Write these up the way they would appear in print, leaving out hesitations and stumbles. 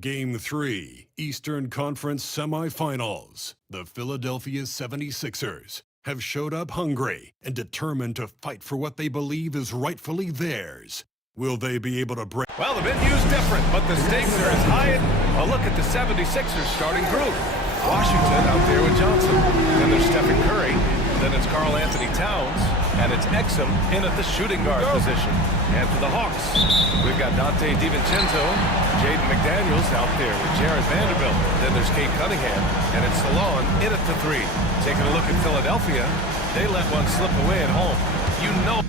Game 3, Eastern Conference Semifinals. The Philadelphia 76ers have showed up hungry and determined to fight for what they believe is rightfully theirs. Will they be able to break? Well, the venue's different, but the stakes are as high. A look at the 76ers starting group. Washington out there with Johnson. Then there's Stephen Curry. Then it's Karl Anthony Towns. And it's Exum in at the shooting guard position. And for the Hawks, we've got Dante DiVincenzo, Jaden McDaniels out there with Jared Vanderbilt. Then there's Kate Cunningham. And it's Salon in at the 3. Taking a look at Philadelphia, they let one slip away at home. You know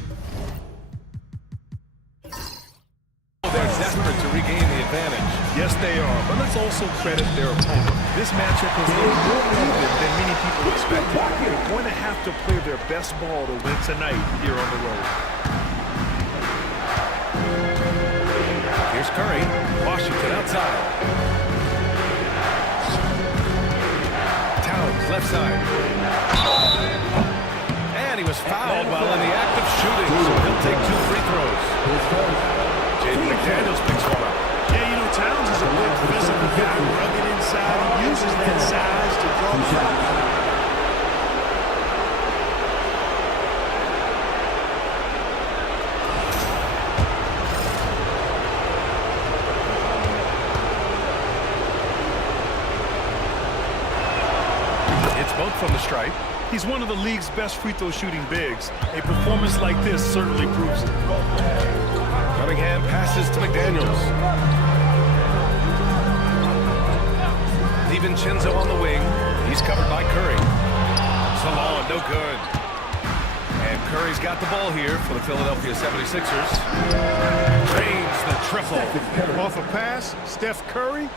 they're desperate to regain the advantage. Yes, they are, but let's also credit their opponent. This matchup is a little more even than many people expected. They're going to have to play their best ball to win tonight here on the road. Here's Curry. Washington outside. Towns left side. And he was fouled while in the act of shooting, so he'll take 2 free throws. Jaden McDaniels picks one up. Yeah, you know, Towns is a big physical guy, rugged inside. He uses that size to draw the foul. It's both from the stripe. He's one of the league's best free throw shooting bigs. A performance like this certainly proves it. Cunningham passes to McDaniels. DiVincenzo on the wing. He's covered by Curry. Salon, no good. And Curry's got the ball here for the Philadelphia 76ers. Drains the triple. Off a pass, Steph Curry.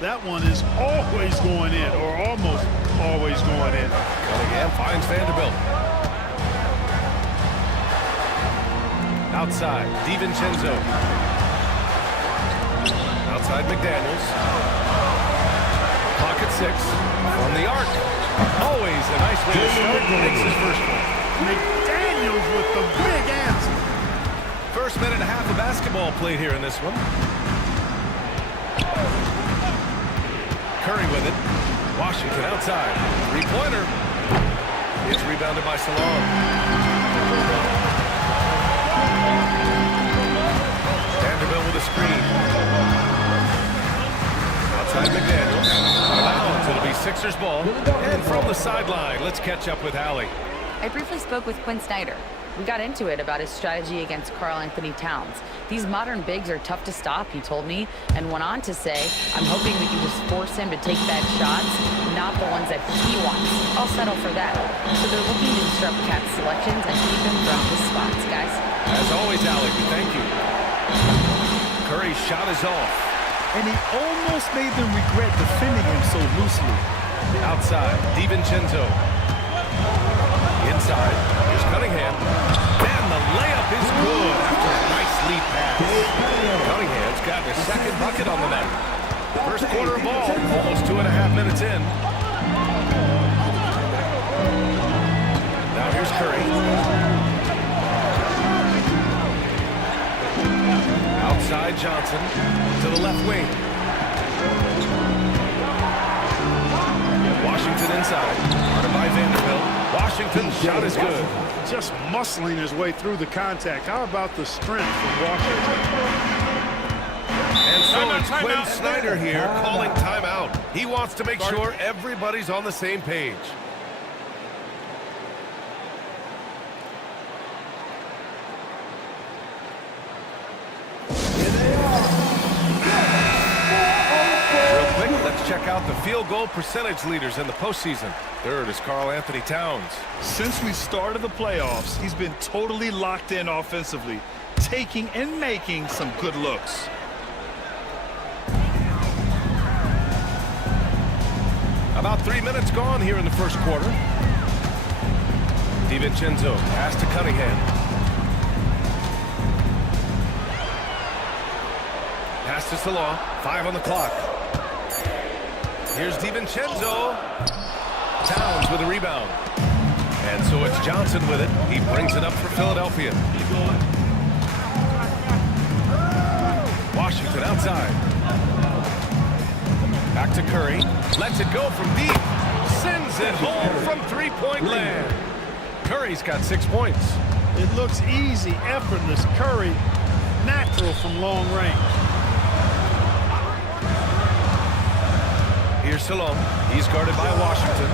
That one is always going in, or almost always going in. Cunningham finds Vanderbilt. Outside, DiVincenzo. Outside, McDaniels. Pocket 6 from the arc. Always a nice way to start. Makes his first one. McDaniels with the big answer. First minute and a half of basketball played here in this one. Curry with it. Washington outside. 3-pointer. It's rebounded by Salon. Vanderbilt with a screen. Outside McDaniels. Out. It'll be Sixers ball. And from the sideline, let's catch up with Allie. I briefly spoke with Quinn Snyder. We got into it about his strategy against Karl Anthony Towns. These modern bigs are tough to stop, he told me, and went on to say, I'm hoping we can just force him to take bad shots, not the ones that he wants. I'll settle for that. So they're looking to disrupt Cat's selections and keep him from his spots, guys. As always, Allie, we thank you. Curry's shot is off. And he almost made them regret defending him so loosely. Outside, DiVincenzo. Inside, here's Cunningham. And the layup is good after a nice lead pass. Cunningham's got his second bucket on the night. First quarter ball, almost 2.5 minutes in. Now here's Curry. Outside Johnson to the left wing. Washington inside. Guarded by Vanderbilt. Washington's shot is good. Just muscling his way through the contact. How about the strength from Washington? And so it's Quinn Snyder here calling timeout. He wants to make sure everybody's on the same page. Check out the field goal percentage leaders in the postseason. Third is Karl Anthony Towns. Since we started the playoffs, he's been totally locked in offensively, taking and making some good looks. About 3 minutes gone here in the first quarter. DiVincenzo pass to Cunningham. Pass to Salon. 5 on the clock. Here's DiVincenzo. Towns with a rebound. And so it's Johnson with it. He brings it up for Philadelphia. Washington outside. Back to Curry. Lets it go from deep. Sends it home from three-point land. Curry's got 6 points. It looks easy, effortless. Curry, natural from long range. Here's Salome. He's guarded by Washington.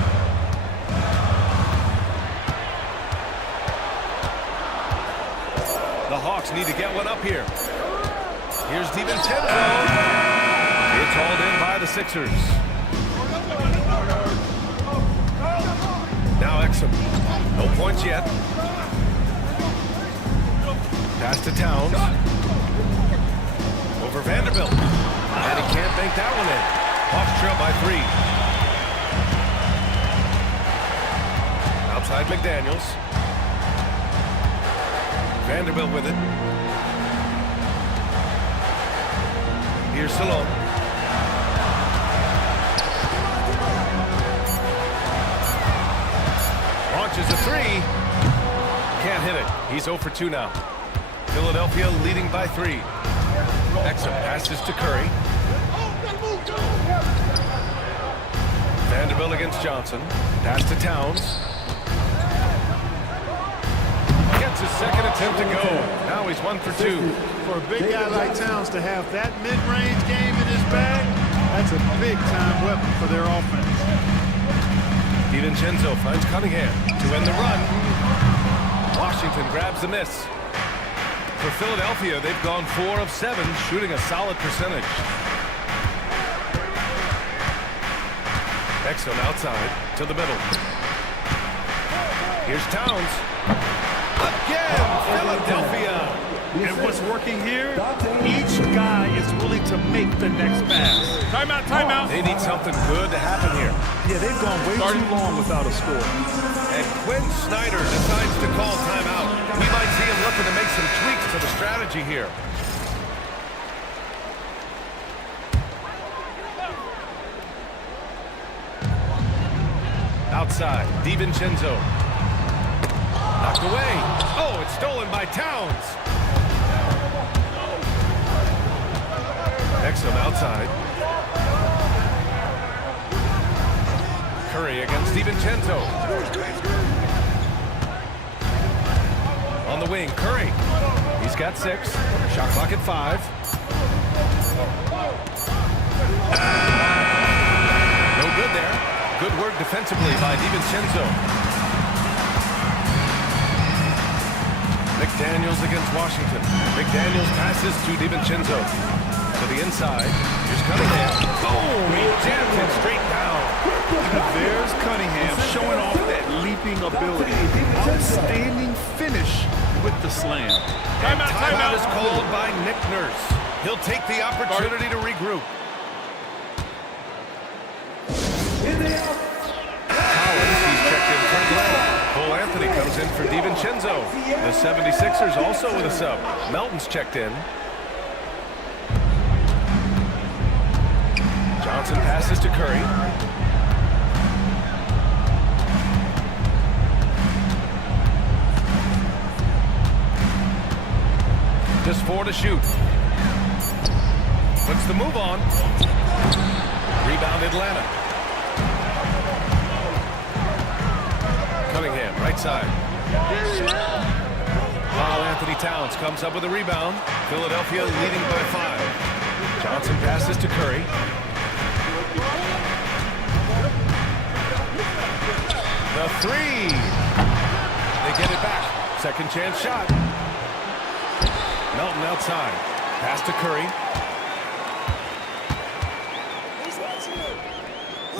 The Hawks need to get one up here. Here's DiVincenzo. It's hauled in by the Sixers. Now Exum. No points yet. Pass to Towns. Over Vanderbilt. And he can't bank that one in. Hawks trail by 3. Outside McDaniels. Vanderbilt with it. Here's Salome. Launches a 3. Can't hit it. He's 0 for 2 now. Philadelphia leading by 3. Exum passes to Curry. Vanderbilt against Johnson. Pass to Towns. Gets his second attempt to go. Now he's 1 for 2. For a big guy like Towns to have that mid-range game in his bag, that's a big-time weapon for their offense. DiVincenzo finds Cunningham to end the run. Washington grabs the miss. For Philadelphia, they've gone 4 of 7, shooting a solid percentage. Exum outside to the middle. Here's Towns. Again, Philadelphia. And what's working here, each guy is willing to make the next pass. Timeout, timeout. They need something good to happen here. Yeah, they've gone way too long without a score. And Quinn Snyder decides to call timeout. We might see him looking to make some tweaks to the strategy here. Outside, DiVincenzo. Knocked away. Oh, it's stolen by Towns. Exum outside. Curry against DiVincenzo. On the wing, Curry. He's got 6. Shot clock at 5. No good there. Good work defensively by DiVincenzo. McDaniels against Washington. McDaniels passes to DiVincenzo. To the inside. Here's Cunningham. Boom! He jammed it straight down. There's Cunningham showing off that leaping ability. Outstanding finish with the slam. Timeout is called by Nick Nurse. He'll take the opportunity to regroup. Collins, he's checked in for Glenn. Cole Anthony comes in for DiVincenzo. The 76ers also with a sub. Melton's checked in. Johnson passes to Curry. Just 4 to shoot. Puts the move on. Rebound Atlanta. Cunningham, right side. Carl Anthony Towns comes up with a rebound. Philadelphia leading by 5. Johnson passes to Curry. The 3. They get it back. Second chance shot. Melton outside. Pass to Curry.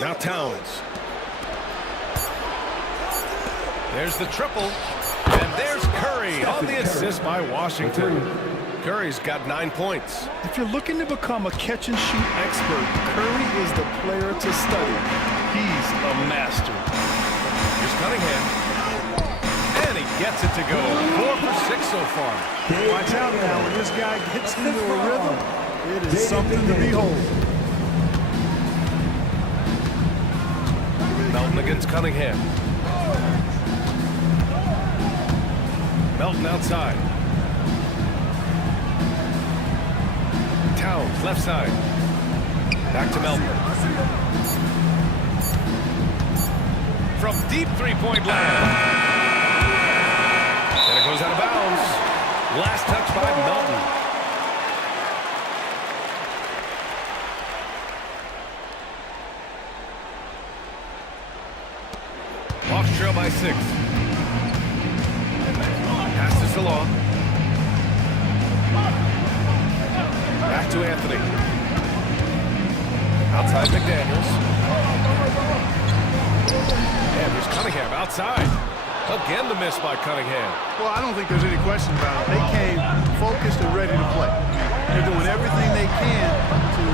Now Towns. There's the triple. And there's Curry on the assist by Washington. Curry's got 9 points. If you're looking to become a catch-and-shoot expert, Curry is the player to study. He's a master. Here's Cunningham. And he gets it to go. 4 for 6 so far. Watch out now. When this guy gets into a rhythm, it is something to behold. Melton against Cunningham. Melton outside. Towns left side. Back to Melton. From deep three-point land. And it goes out of bounds. Last touch by Melton. Hawks trail by 6. Pass to Salon. Back to Anthony. Outside McDaniels. And there's Cunningham outside. Again the miss by Cunningham. Well, I don't think there's any question about it. They came focused and ready to play. They're doing everything they can to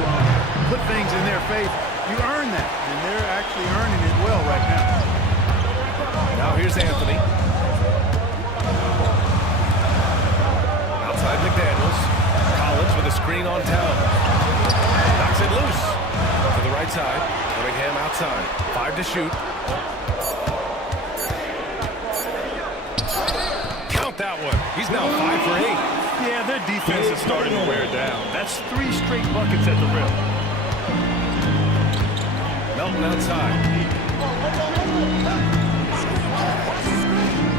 put things in their favor. You earn that, and they're actually earning it well right now. Now here's Anthony. Outside McDaniels. Collins with a screen on Towns. Knocks it loose. To the right side. Cunningham outside. 5 to shoot. Count that one. He's now 5 for 8. Yeah, their defense is starting to wear down. That's 3 straight buckets at the rim. Melton outside.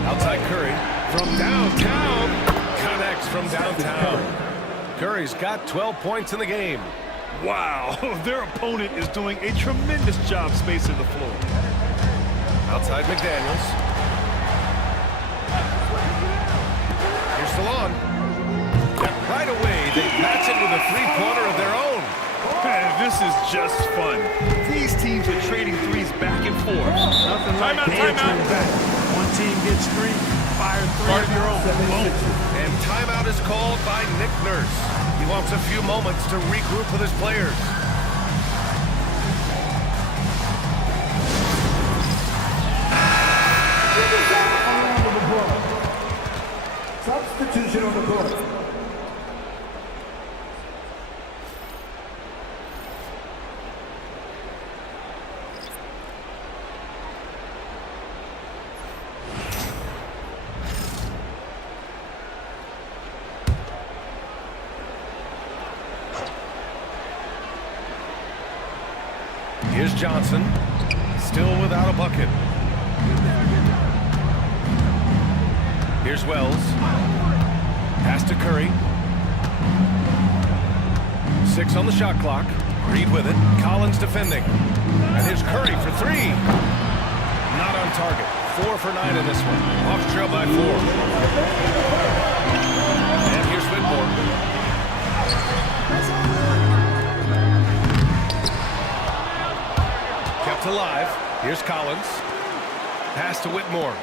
Outside Curry. From downtown. Connects from downtown. Curry's got 12 points in the game. Wow, their opponent is doing a tremendous job spacing the floor. Outside McDaniels. Here's Salon. And right away, they match it with a three-pointer of their own. Man, this is just fun. These teams are trading threes back and forth. Nothing like answering back. One team gets 3, fire 3 of your own. Boom. And timeout is called by Nick Nurse. He wants a few moments to regroup with his players. Substitution on the court. Here's Johnson, still without a bucket. Here's Wells. Pass to Curry. 6 on the shot clock. Reed with it. Collins defending. And here's Curry for 3. Not on target. 4 for 9 in this one. Hawks trail by 4. And here's Whitmore. Kept alive. Here's Collins. Pass to Whitmore.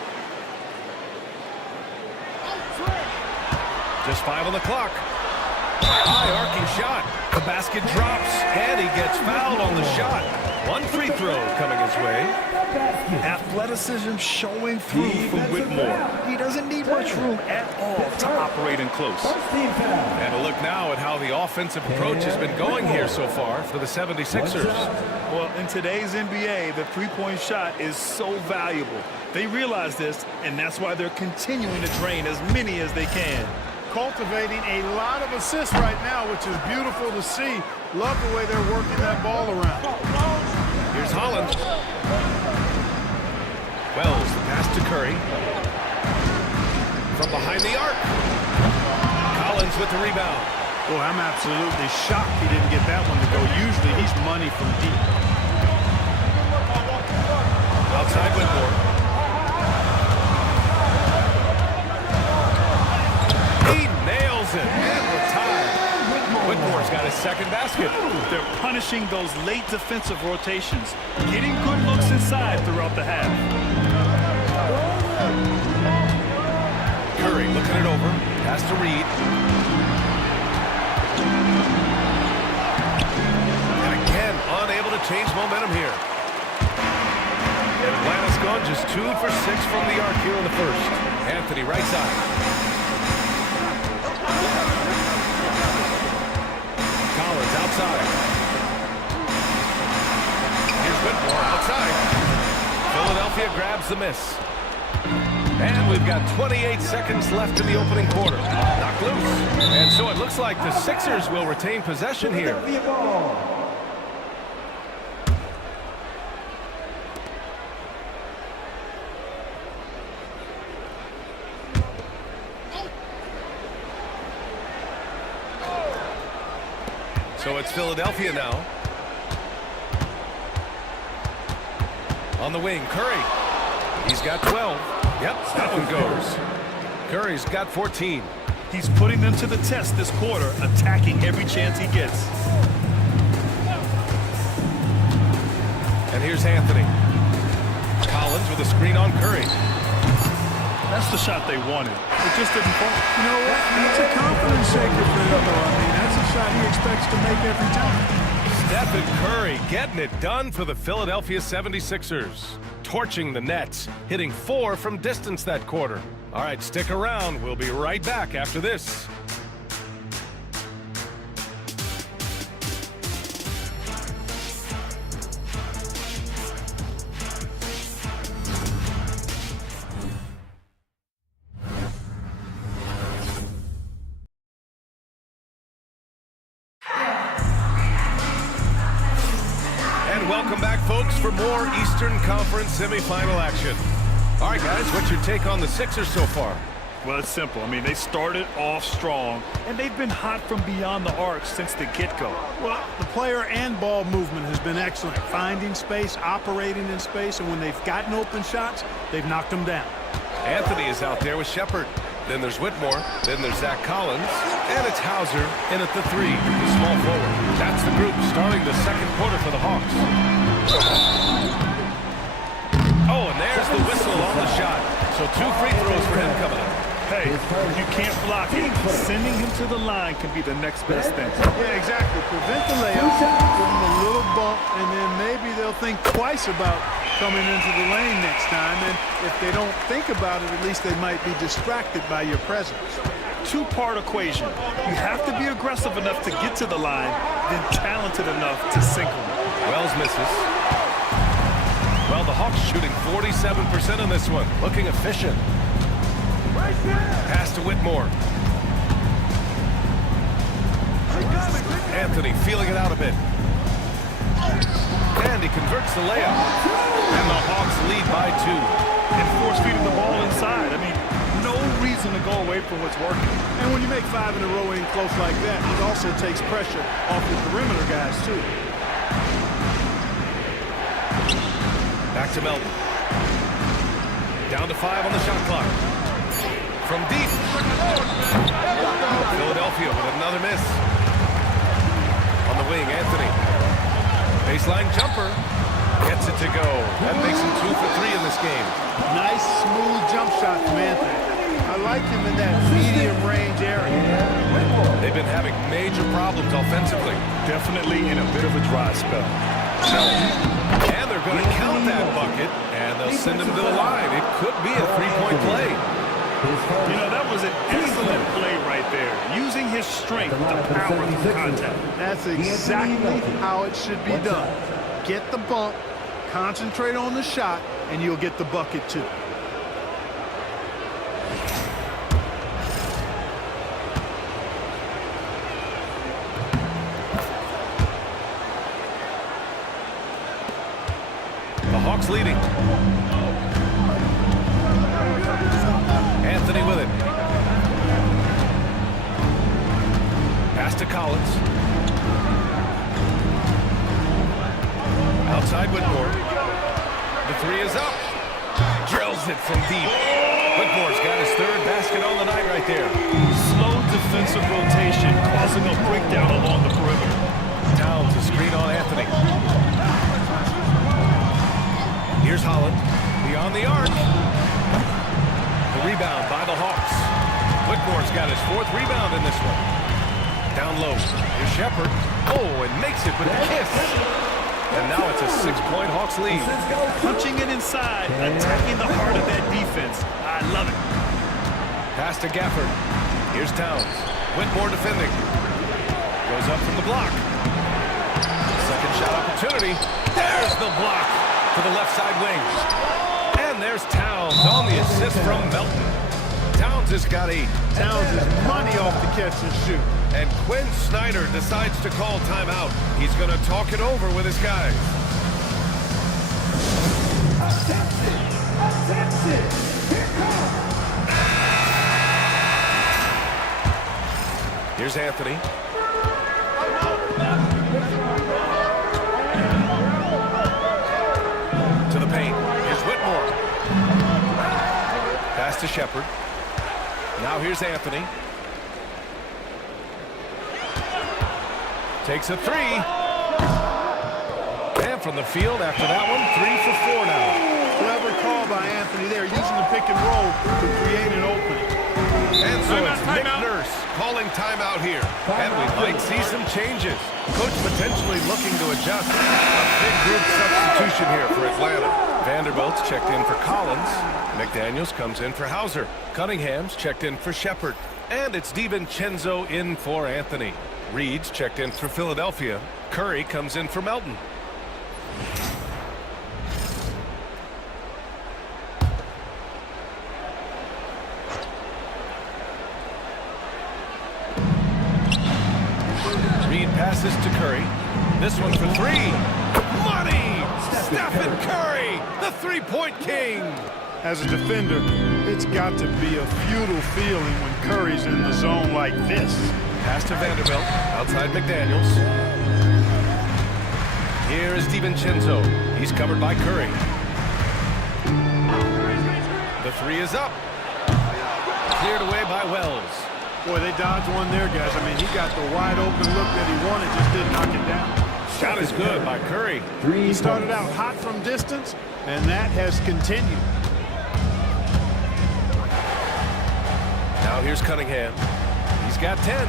Just 5 on the clock. High arcing shot. The basket drops, and he gets fouled on the shot. 1 free throw coming his way. Athleticism showing through from Whitmore. He doesn't need much room at all to operate in close. And a look now at how the offensive approach has been going here so far for the 76ers. Well, in today's NBA, the three-point shot is so valuable. They realize this, and that's why they're continuing to drain as many as they can. Cultivating a lot of assists right now, which is beautiful to see. Love the way they're working that ball around. Here's Holland. Wells, the pass to Curry. From behind the arc. Collins with the rebound. Boy, I'm absolutely shocked he didn't get that one to go. Usually he's money from deep. Outside Whitmore. He nails it. And we're tied. Whitmore's got his second basket. They're punishing those late defensive rotations, getting good looks inside throughout the half. Curry looking it over. Pass to Reed. And again, unable to change momentum here. And Atlanta's gone just 2 for 6 from the arc here in the first. Anthony, right side. Collins outside. Here's Whitmore outside. Philadelphia grabs the miss. And we've got 28 seconds left in the opening quarter. Knocked loose. And so it looks like the Sixers will retain possession here. So it's Philadelphia now. On the wing, Curry. He's got 12. Yep, that one goes. Curry's got 14. He's putting them to the test this quarter, attacking every chance he gets. And here's Anthony. Collins with a screen on Curry. That's the shot they wanted. It just didn't fall. You know what? That's a confidence shaker for him, though. I mean, that's a shot he expects to make every time. Stephen Curry getting it done for the Philadelphia 76ers. Torching the Nets, hitting 4 from distance that quarter. All right, stick around. We'll be right back after this. Welcome back, folks, for more Eastern Conference semifinal action. All right, guys, what's your take on the Sixers so far? Well, it's simple. I mean, they started off strong, and they've been hot from beyond the arc since the get-go. Well, the player and ball movement has been excellent. Finding space, operating in space, and when they've gotten open shots, they've knocked them down. Anthony is out there with Shepard. Then there's Whitmore. Then there's Zach Collins. And it's Hauser in at the 3, the small forward. That's the group starting the second quarter for the Hawks. Oh, and there's the whistle on the shot. So 2 free throws for him coming up. Hey, if you can't block it, sending him to the line can be the next best thing. Yeah, exactly. Prevent the layup, give them a little bump, and then maybe they'll think twice about coming into the lane next time. And if they don't think about it, at least they might be distracted by your presence. 2-part equation. You have to be aggressive enough to get to the line, then talented enough to sink them. Wells misses. Well, the Hawks shooting 47% on this one. Looking efficient. Pass to Whitmore. Anthony feeling it out a bit. And he converts the layup. And the Hawks lead by 2. And force feeding the ball inside. I mean, no reason to go away from what's working. And when you make 5 in a row in close like that, it also takes pressure off the perimeter guys, too. Back to Melton. Down to 5 on the shot clock. From deep. Philadelphia with another miss. On the wing, Anthony. Baseline jumper. Gets it to go. That makes him 2 for 3 in this game. Nice, smooth jump shot from Anthony. I like him in that medium range area. They've been having major problems offensively. Definitely in a bit of a dry spell. And they're going to count that bucket, and they'll send him to the line. It could be a 3-point play. You know, that was an excellent play right there. Using his strength to power through contact. That's exactly how it should be done. Get the bump, concentrate on the shot, and you'll get the bucket too. The Hawks leading. Anthony with it. Pass to Collins. Outside Whitmore. The 3 is up. Drills it from deep. Whitmore's got his 3rd basket on the night right there. Slow defensive rotation causing a breakdown along the perimeter. Towns a screen on Anthony. Here's Holland. Beyond the arc. The rebound by the Hawks. Whitmore's got his 4th rebound in this one. Down low. Here's Shepard. Oh, and makes it with a kiss. And now it's a 6-point Hawks lead. Punching it inside, attacking the heart of that defense. I love it. Pass to Gafford. Here's Towns. Whitmore defending. Goes up from the block. Second shot opportunity. There's the block to the left side wing. And there's Towns on the assist from Melton. Towns has got 8. Towns is money off the catch and shoot. And Quinn Snyder decides to call timeout. He's going to talk it over with his guys. Attention! Here comes! Here's Anthony. pass to Shepard. Now here's Anthony. Takes a three. And from the field after that one, 3 for 4 now. Clever call by Anthony there, using the pick and roll to create an opening. And so it's Nick Nurse calling timeout here. And we might see some changes. Coach potentially looking to adjust. A big group substitution here for Atlanta. Vanderbilt's checked in for Collins. McDaniels comes in for Hauser. Cunningham's checked in for Shepard. And it's DiVincenzo in for Anthony. Reed's checked in for Philadelphia. Curry comes in for Melton. Reed passes to Curry. This one for three. Money! Stephen Curry, the three-point king. As a defender, it's got to be a futile feeling when Curry's in the zone like this. Pass to Vanderbilt, outside McDaniels. Here is DiVincenzo. He's covered by Curry. The three is up. Cleared away by Wells. Boy, they dodged one there, guys. I mean, he got the wide open look that he wanted, just didn't knock it down. Shot is good by Curry. He started out hot from distance, and that has continued. Now here's Cunningham. He's got 10.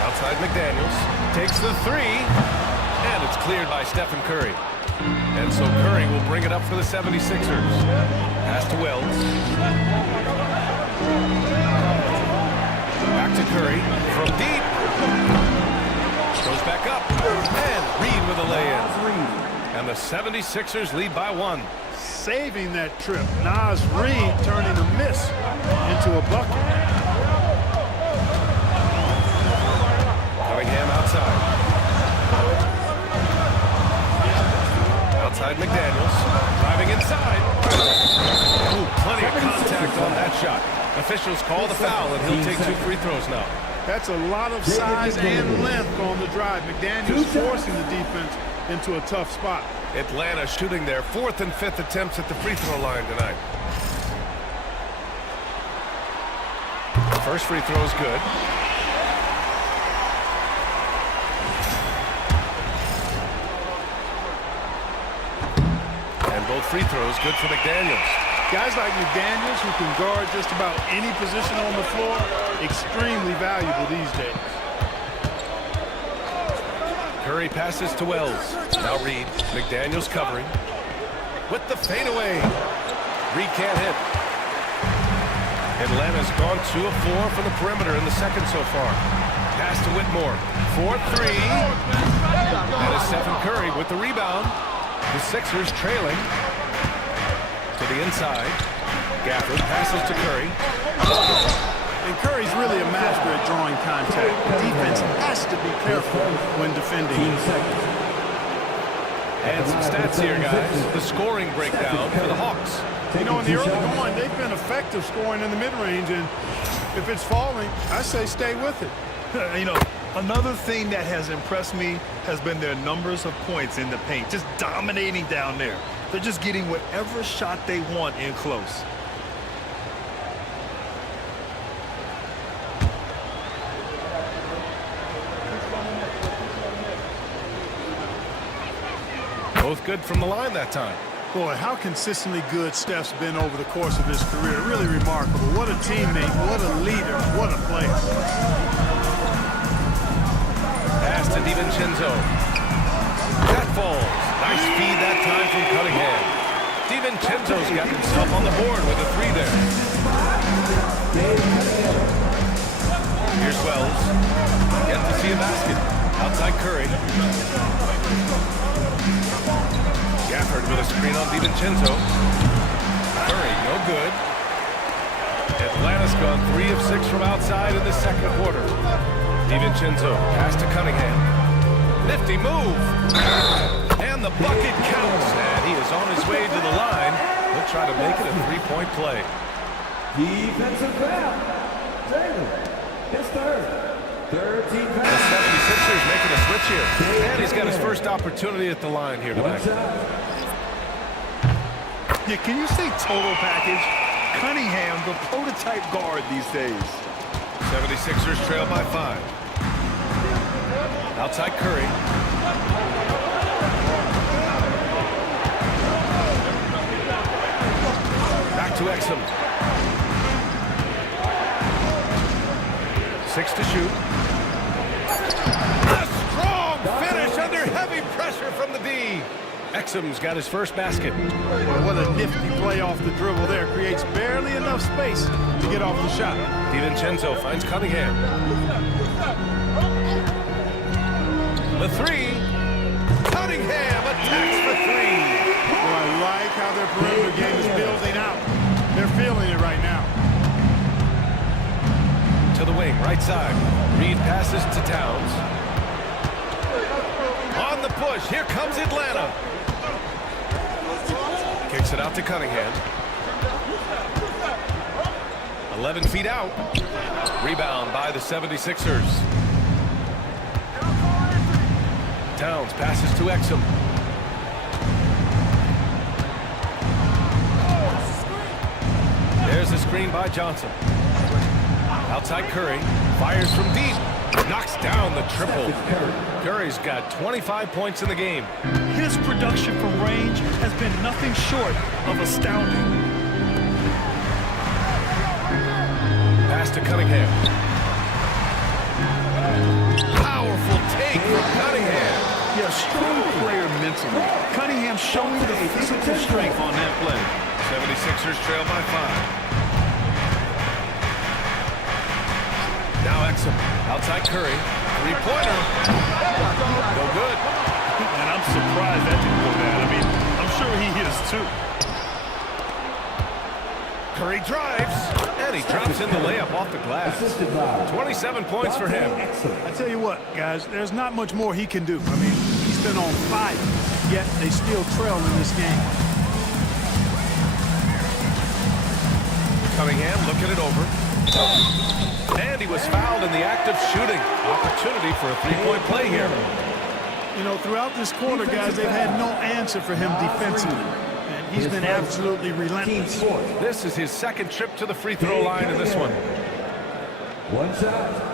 Outside McDaniels. Takes the three. And it's cleared by Stephen Curry. And so Curry will bring it up for the 76ers. Pass to Wells. Back to Curry. From deep. Goes back up. And Reed with a lay-in. And the 76ers lead by 1. Saving that trip. Nas Reed turning a miss into a bucket. Cunningham outside. Outside McDaniels. Driving inside. Ooh, plenty of contact on that shot. Officials call the foul, and he'll take 2 free throws now. That's a lot of size and length on the drive. McDaniels forcing the defense into a tough spot. Atlanta shooting their 4th and 5th attempts at the free throw line tonight. First free throw is good. And both free throws good for McDaniels. Guys like McDaniels who can guard just about any position on the floor, extremely valuable these days. Curry passes to Wells. Now Reed. McDaniels covering. With the fadeaway. Reed can't hit. Atlanta's gone 2 of 4 from the perimeter in the second so far. Pass to Whitmore. 4-3. And it's Stephen Curry with the rebound. The Sixers trailing. To the inside. Gafford passes to Curry. And Curry's really a master at drawing contact. The defense has to be careful when defending. And some stats here, guys. The scoring breakdown for the Hawks. You know, in the early going, they've been effective scoring in the mid-range, and if it's falling, I say stay with it. You know, another thing that has impressed me has been their numbers of points in the paint, just dominating down there. They're just getting whatever shot they want in close. Both good from the line that time. Boy, how consistently good Steph's been over the course of his career. Really remarkable. What a teammate, what a leader, what a player. Pass to DiVincenzo. That falls. Nice feed that time from Cunningham. DiVincenzo's got himself on the board with a 3 there. Here's Wells. Yet to see a basket. Outside Curry. Gafford with a screen on DiVincenzo. Curry, no good. Atlanta's gone 3 of 6 from outside in the second quarter. DiVincenzo, pass to Cunningham. Nifty move. And the bucket counts. And he is on his way to the line. He'll try to make it a 3-point play. Defensive foul. Taylor, his third. Third team foul. The 76ers making a switch here. And he's got his first opportunity at the line here tonight. Yeah, can you say total package? Cunningham, the prototype guard these days. 76ers trail by 5. Outside Curry. Back to Exum. 6 to shoot. A strong finish under heavy pressure from the D. Exum's got his first basket. What a nifty play off the dribble there. Creates barely enough space to get off the shot. DiVincenzo finds Cunningham. The 3. Cunningham attacks for 3. Well, I like how their perimeter game is building out. They're feeling it right now. To the wing, right side. Reed passes to Towns. On the push, here comes Atlanta. Kicks it out to Cunningham. 11 feet out. Rebound by the 76ers. Towns passes to Exum. There's a screen by Johnson. Outside Curry. Fires from deep. Knocks down the triple. Curry's got 25 points in the game. His production from range has been nothing short of astounding. Pass to Cunningham. Powerful take from Cunningham. Yeah, strong player mentally. Cunningham showing the physical strength on that play. 76ers trail by 5. Now Exum. Outside Curry. Three-pointer. No good. And I'm surprised that didn't go bad. I mean, I'm sure he is too. Curry drives. And he drops in the layup off the glass. 27 points for him. I tell you what, guys, there's not much more he can do. I mean, he's been on fire, yet they still trail in this game. Cunningham looking it over. And he was fouled in the act of shooting. Opportunity for a three-point play here. You know, throughout this quarter, guys, they've had no answer for him defensively. And he's been absolutely relentless. This is his second trip to the free throw line in this one. One shot.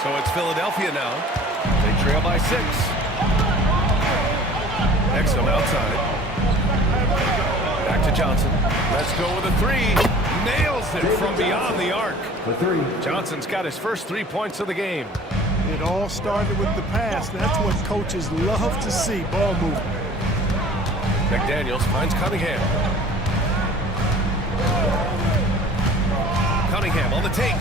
So it's Philadelphia now. They trail by 6. Exum outside. Back to Johnson. Let's go with a 3. Nails it from beyond the arc. For 3. Johnson's got his first 3 points of the game. It all started with the pass. That's what coaches love to see, ball movement. McDaniels finds Cunningham. Cunningham on the take.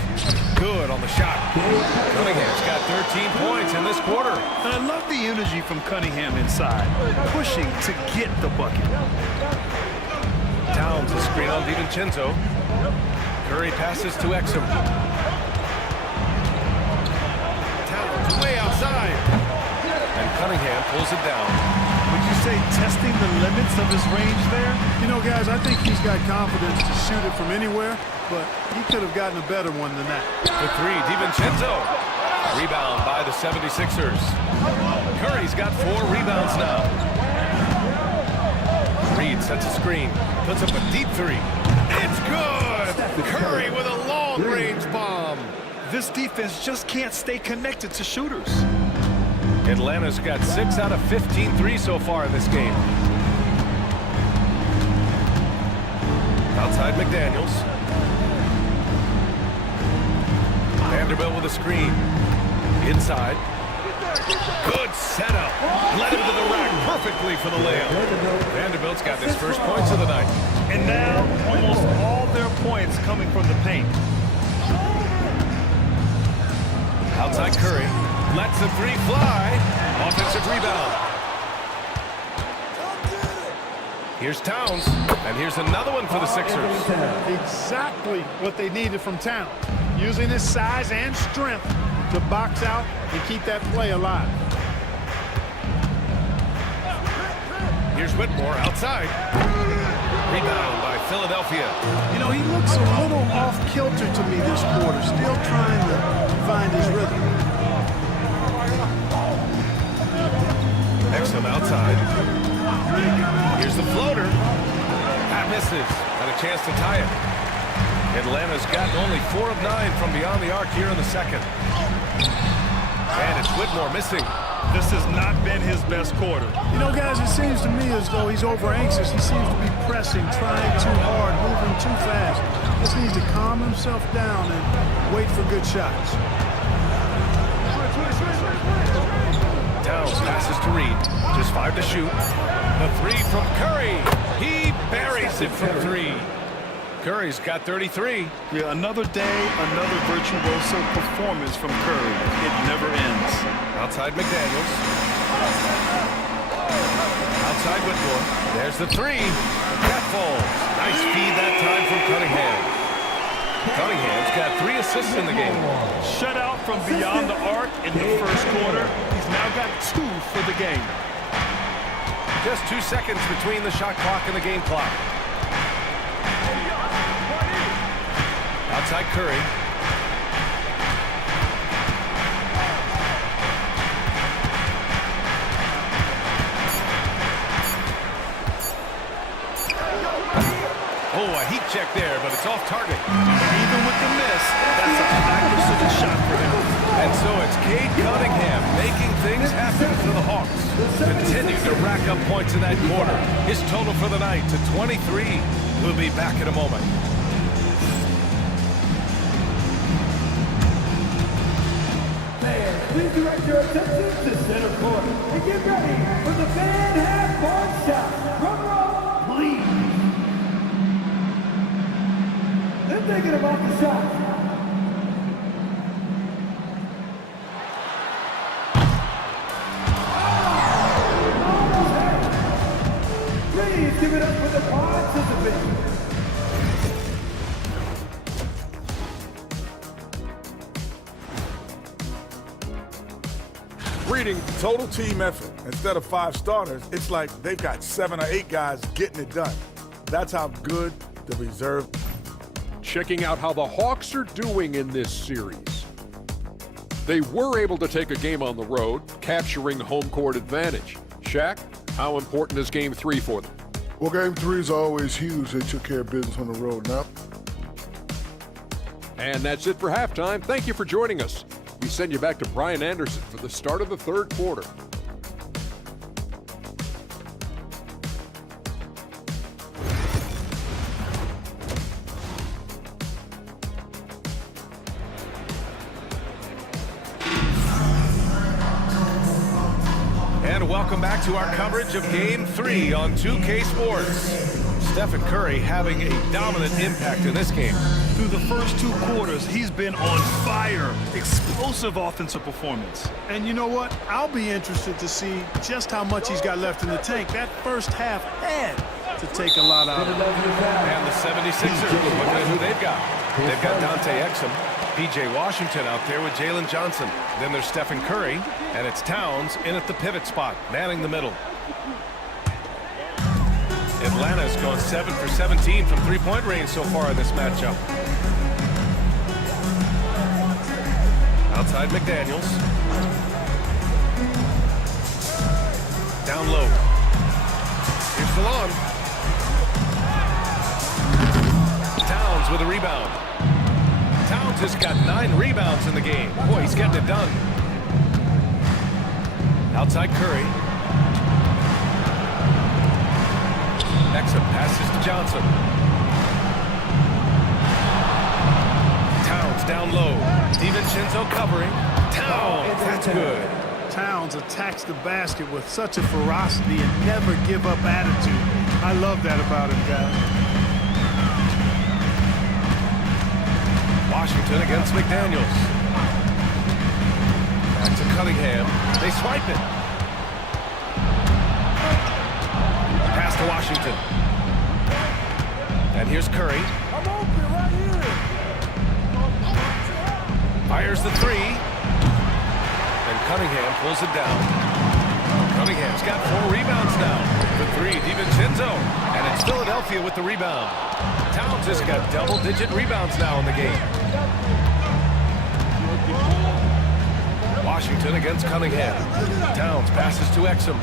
Good on the shot. Cunningham's got 13 points in this quarter. And I love the energy from Cunningham inside, pushing to get the bucket. Towns a screen on DiVincenzo. Curry passes to Exum. Towns way outside. And Cunningham pulls it down. Would you say testing the limits of his range there? You know, guys, I think he's got confidence to shoot it from anywhere, but he could have gotten a better one than that. The 3, DiVincenzo. Rebound by the 76ers. Curry's got 4 rebounds now. Reed sets a screen. Puts up a deep 3. It's good! Curry with a long-range bomb. This defense just can't stay connected to shooters. Atlanta's got 6 out of 15 threes so far in this game. Outside McDaniels. Vanderbilt with a screen. Inside. Good setup. Led him to the rack perfectly for the layup. Vanderbilt's got his first points of the night. And now, almost all their points coming from the paint. Outside Curry. Lets the 3 fly. Offensive rebound. Here's Towns. And here's another one for the Sixers. Exactly what they needed from Towns. Using his size and strength to box out and keep that play alive. Here's Here's Whitmore outside. Rebound by Philadelphia. You know, he looks a little off-kilter to me this quarter, still trying to find his rhythm. Exum outside. Here's the floater. That misses. And a chance to tie it. Atlanta's gotten only 4 of 9 from beyond the arc here in the second. And it's Whitmore missing. This has not been his best quarter. You know, guys, it seems to me as though he's over-anxious. He seems to be pressing, trying too hard, moving too fast. Just needs to calm himself down and wait for good shots. Downs passes to Reed. Just 5 to shoot. The 3 from Curry. He buries it from 3. Curry's got 33. Yeah, another day, another virtuoso performance from Curry. It never ends. Outside McDaniels. Outside Whitmore. There's the 3. That falls. Nice feed that time from Cunningham. Cunningham's got 3 assists in the game. Shut out from beyond the arc in the first quarter. He's now got 2 for the game. Just 2 seconds between the shot clock and the game clock. Outside Curry. Oh, a heat check there, but it's off target. Even with the miss, that's a magnificent shot for him. And so it's Cade Cunningham making things happen for the Hawks. Continue to rack up points in that quarter. His total for the night to 23. We'll be back in a moment. Please direct your attention to center court and get ready for the fan half-court shot. Drum roll, please. They're thinking about the shot. Please give it up for the participants. Reading total team effort. Instead of 5 starters, it's like they've got 7 or 8 guys getting it done. That's how good the reserve. Checking out how the Hawks are doing in this series. They were able to take a game on the road, capturing home court advantage. Shaq, how important is Game 3 for them? Well, Game 3 is always huge. They took care of business on the road now. And that's it for halftime. Thank you for joining us. We send you back to Brian Anderson for the start of the third quarter. And welcome back to our coverage of Game 3 on 2K Sports. Stephen Curry having a dominant impact in this game. Through the first 2 quarters, he's been on fire. Explosive offensive performance. And you know what? I'll be interested to see just how much he's got left in the tank. That first half had to take a lot out of it. And the 76ers, look at who they've got. They've got Dante Exum, PJ Washington out there with Jalen Johnson. Then there's Stephen Curry, and it's Towns in at the pivot spot, manning the middle. Atlanta's gone 7 for 17 from 3-point range so far in this matchup. Outside McDaniels. Down low. Here's DeLon. Towns with a rebound. Towns has got 9 rebounds in the game. Boy, he's getting it done. Outside Curry. Exum passes to Johnson. Towns down low. DiVincenzo covering. Towns, that's good. Towns attacks the basket with such a ferocity and never give up attitude. I love that about him, guys. Washington against McDaniels. Back to Cunningham. They swipe it. Pass to Washington. And here's Curry. I'm open right here. Fires the 3. And Cunningham pulls it down. Cunningham's got 4 rebounds now. The three, DiVincenzo. And it's Philadelphia with the rebound. Towns has got double-digit rebounds now in the game. Washington against Cunningham. Towns passes to Exum.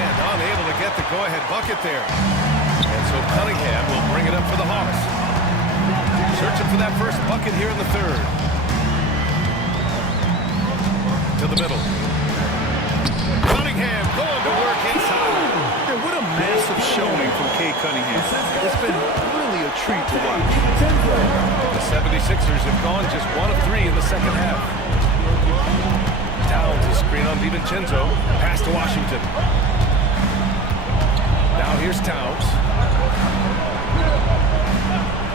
And unable to get the go-ahead bucket there. And so Cunningham will bring it up for the Hawks. Searching for that first bucket here in the third. To the middle. Cunningham going to work inside. Yeah, what a massive showing from Cade Cunningham. It's been really a treat to watch. The 76ers have gone just 1 of 3 in the second half. Towns a screen on DiVincenzo. Pass to Washington. Now here's Towns.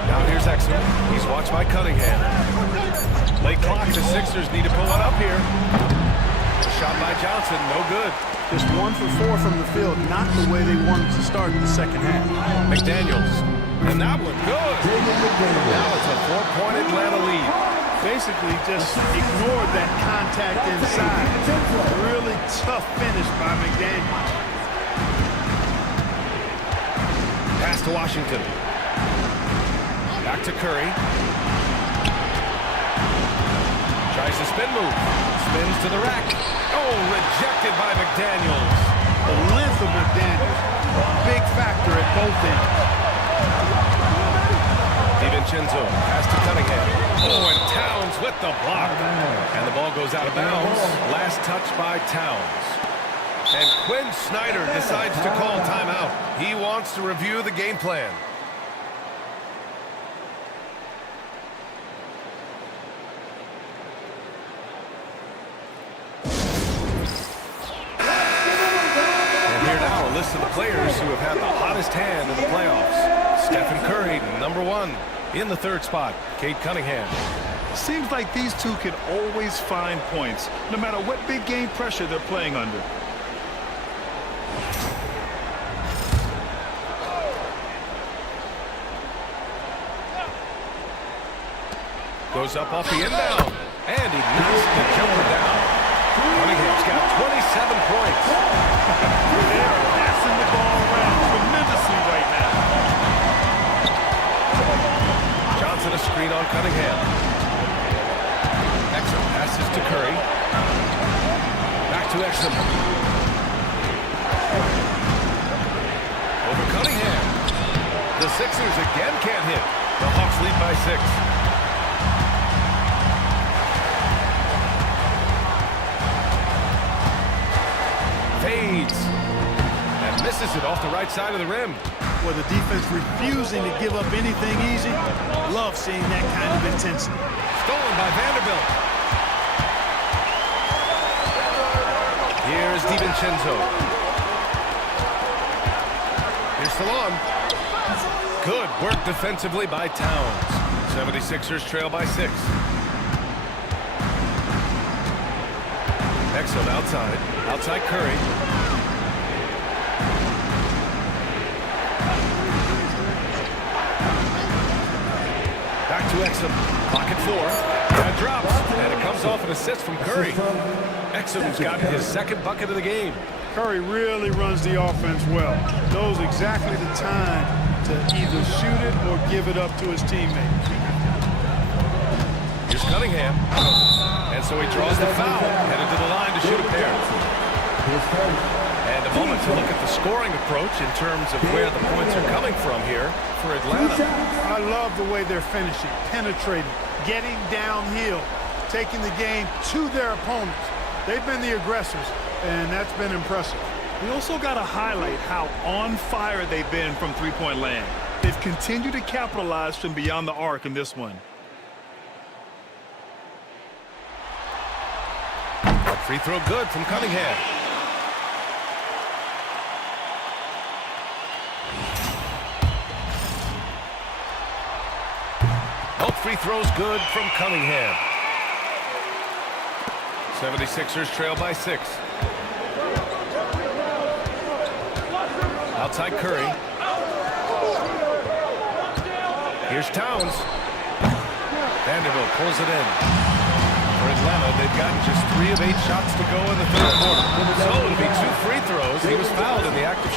Now here's Exum. He's watched by Cunningham. Late clock. The Sixers need to put one up here. Shot by Johnson. No good. Just 1 for 4 from the field, not the way they wanted to start the second half. McDaniels. And that one good. Now it's a 4-point Atlanta lead. Basically just ignored that contact inside. Really tough finish by McDaniels. Pass to Washington. Back to Curry. Tries to spin move. Spins to the rack. Oh, rejected by McDaniels. The length of McDaniels, a big factor at both ends. DiVincenzo, pass to Cunningham. Oh, and Towns with the block. And the ball goes out of bounds. Last touch by Towns. And Quinn Snyder decides to call timeout. He wants to review the game plan. List of the players who have had the hottest hand in the playoffs. Stephen Curry, number 1 in the third spot. Cade Cunningham. Seems like these two can always find points, no matter what big game pressure they're playing under. Goes up off the inbound. And he knocks the jumper down. Cunningham's got 27 points. They're passing the ball around tremendously right now. Johnson a screen on Cunningham. Exum passes to Curry. Back to Exum. Over Cunningham. The Sixers again can't hit. The Hawks lead by 6. Fades and misses it off the right side of the rim. With the defense refusing to give up anything easy, love seeing that kind of intensity. Stolen by Vanderbilt. Here's DiVincenzo. Here's Salon. Good work defensively by Towns. 76ers trail by 6. Exum outside. Outside Curry. Back to Exum. Pocket 4. That drops. And it comes off an assist from Curry. Exum's got his second bucket of the game. Curry really runs the offense well. Knows exactly the time to either shoot it or give it up to his teammates. Here's Cunningham. And so he draws the foul, headed to the line to shoot a pair. And a moment to look at the scoring approach in terms of where the points are coming from here for Atlanta. I love the way they're finishing, penetrating, getting downhill, taking the game to their opponents. They've been the aggressors, and that's been impressive. We also got to highlight how on fire they've been from three-point land. They've continued to capitalize from beyond the arc in this one. Free throw good from Cunningham. Both free throws good from Cunningham. 76ers trail by 6. Outside Curry. Here's Towns. Vanderbilt pulls it in. For Atlanta, they've gotten just 3 of 8 shots to go in the third quarter. So it'll be 2 free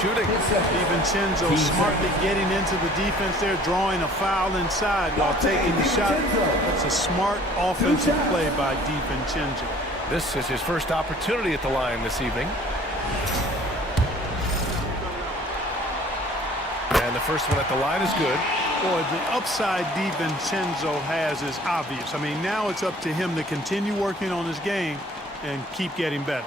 shooting. DiVincenzo smartly getting into the defense there, drawing a foul inside while taking the shot. That's a smart offensive play by DiVincenzo. This is his first opportunity at the line this evening. And the first one at the line is good. Boy, the upside DiVincenzo has is obvious. I mean, now it's up to him to continue working on his game and keep getting better.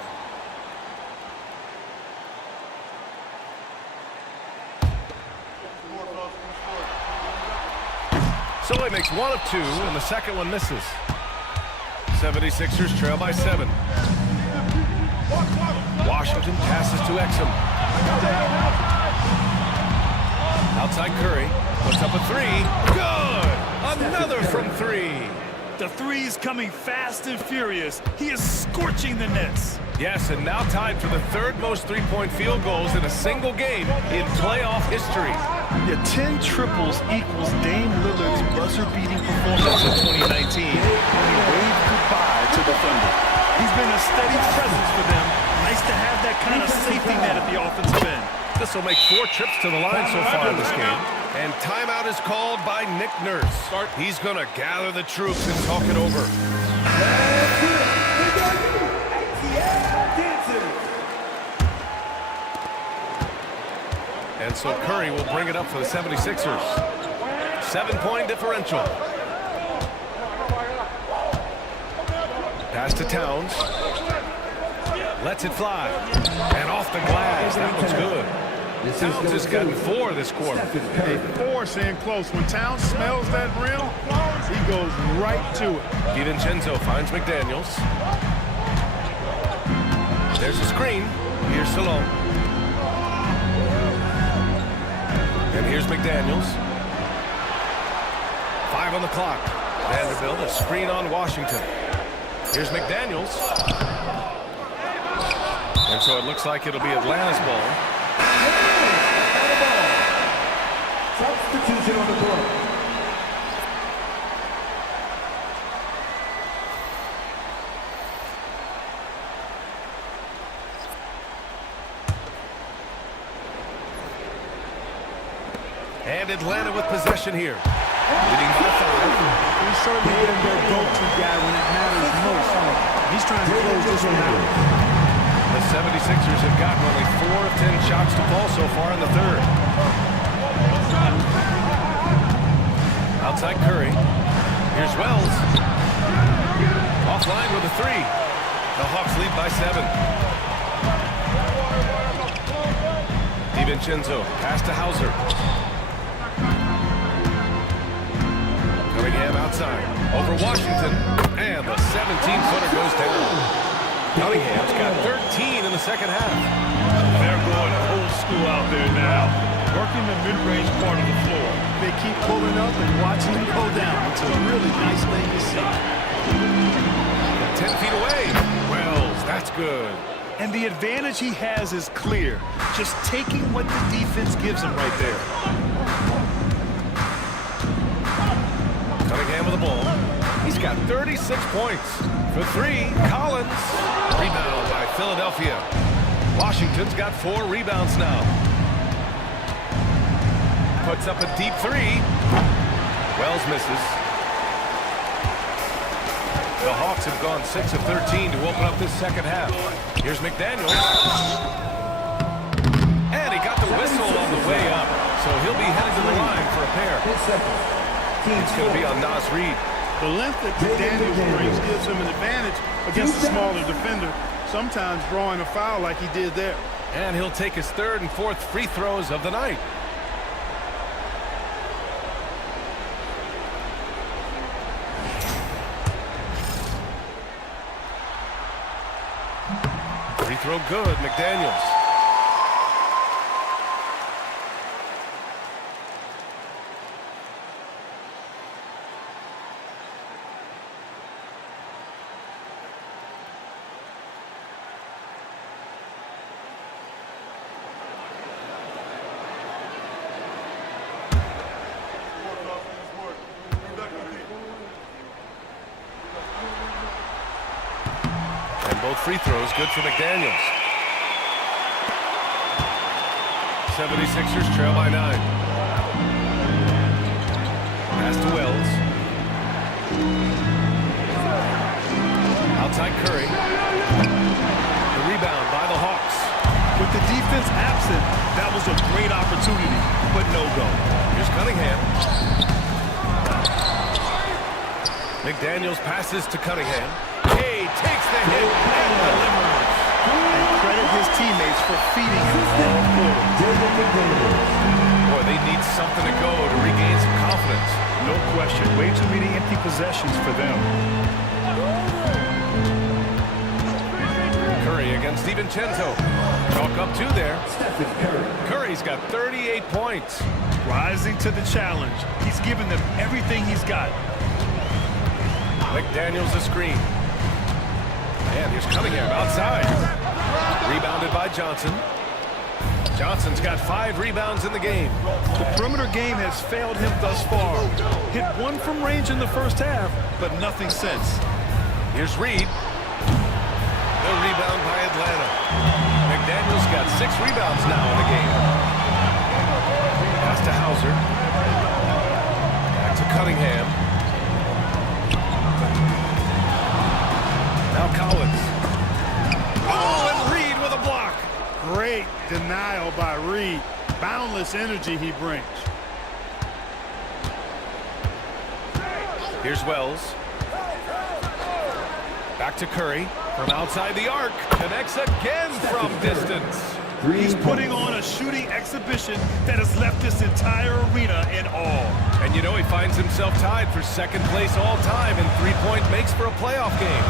So he makes one of two, and the second one misses. 76ers trail by 7. Washington passes to Exum. Outside Curry. Puts up a 3. Good! Another from 3. The three's coming fast and furious. He is scorching the nets. Yes, and now tied for the third most three-point field goals in a single game in playoff history. Yeah, 10 triples equals Dame Lillard's buzzer-beating performance in 2019 when he waved goodbye to the Thunder. He's been a steady presence for them. Nice to have that kind of safety net at the offensive end. This will make 4 trips to the line so far in this game. And timeout is called by Nick Nurse. He's going to gather the troops and talk it over. And so Curry will bring it up for the 76ers. 7-point differential. Pass to Towns. Lets it fly. And off the glass. That looks good. Towns has gotten 4 this quarter. Hey, 4 staying close. When Towns smells that rim, he goes right to it. DiVincenzo finds McDaniels. There's a screen. Here's Salone. And here's McDaniels. 5 on the clock. Vanderbilt, a screen on Washington. Here's McDaniels. And so it looks like it'll be Atlanta's ball. Substitution on the court. And Atlanta with possession here. Leading by 5. He's certainly been their go-to guy when it matters most. He's trying to close this one out. The 76ers have gotten only 4 of 10 shots to fall so far in the third. Outside Curry. Here's Wells. Offline with a 3. The Hawks lead by 7. DiVincenzo pass to Hauser. Cunningham outside. Over Washington. And the 17-footer goes down. Cunningham's got 13 in the second half. They're going old school out there now, working the mid-range part of the floor. They keep pulling up and watching him go down. It's a really nice thing to see. 10 feet away. Wells, that's good. And the advantage he has is clear. Just taking what the defense gives him right there. Cunningham with the ball. He's got 36 points. For 3, Collins. Rebound by Philadelphia. Washington's got 4 rebounds now. Puts up a deep 3. Wells misses. The Hawks have gone 6 of 13 to open up this second half. Here's McDaniels. And he got the whistle on the way up. So he'll be headed to the line for a pair. It's going to be on Naz Reid. The length that McDaniels brings gives him an advantage against a smaller defender, sometimes drawing a foul like he did there. And he'll take his 3rd and 4th free throws of the night. Free throw good, McDaniels. Both free throws good for McDaniels. 76ers trail by 9. Pass to Wells. Outside Curry. The rebound by the Hawks. With the defense absent, that was a great opportunity, but no go. Here's Cunningham. McDaniels passes to Cunningham. Hay takes the hit and delivers. And credit his teammates for feeding him all quarter. Boy, they need something to go to regain some confidence. No question. Way too many empty possessions for them. Curry against DiVincenzo. Chalk up 2 there. Curry's got 38 points. Rising to the challenge. He's given them everything he's got. McDaniels a screen. And here's Cunningham outside. Rebounded by Johnson. Johnson's got 5 rebounds in the game. The perimeter game has failed him thus far. Hit 1 from range in the first half, but nothing since. Here's Reed. The rebound by Atlanta. McDaniels got 6 rebounds now in the game. Pass to Hauser. Back to Cunningham. Now Collins. Oh, and Reed with a block. Great denial by Reed. Boundless energy he brings. Here's Wells. Back to Curry. From outside the arc. Connects again from distance. He's putting on a shooting exhibition that has left this entire arena in awe. And you know he finds himself tied for 2nd place all time in 3-point makes for a playoff game.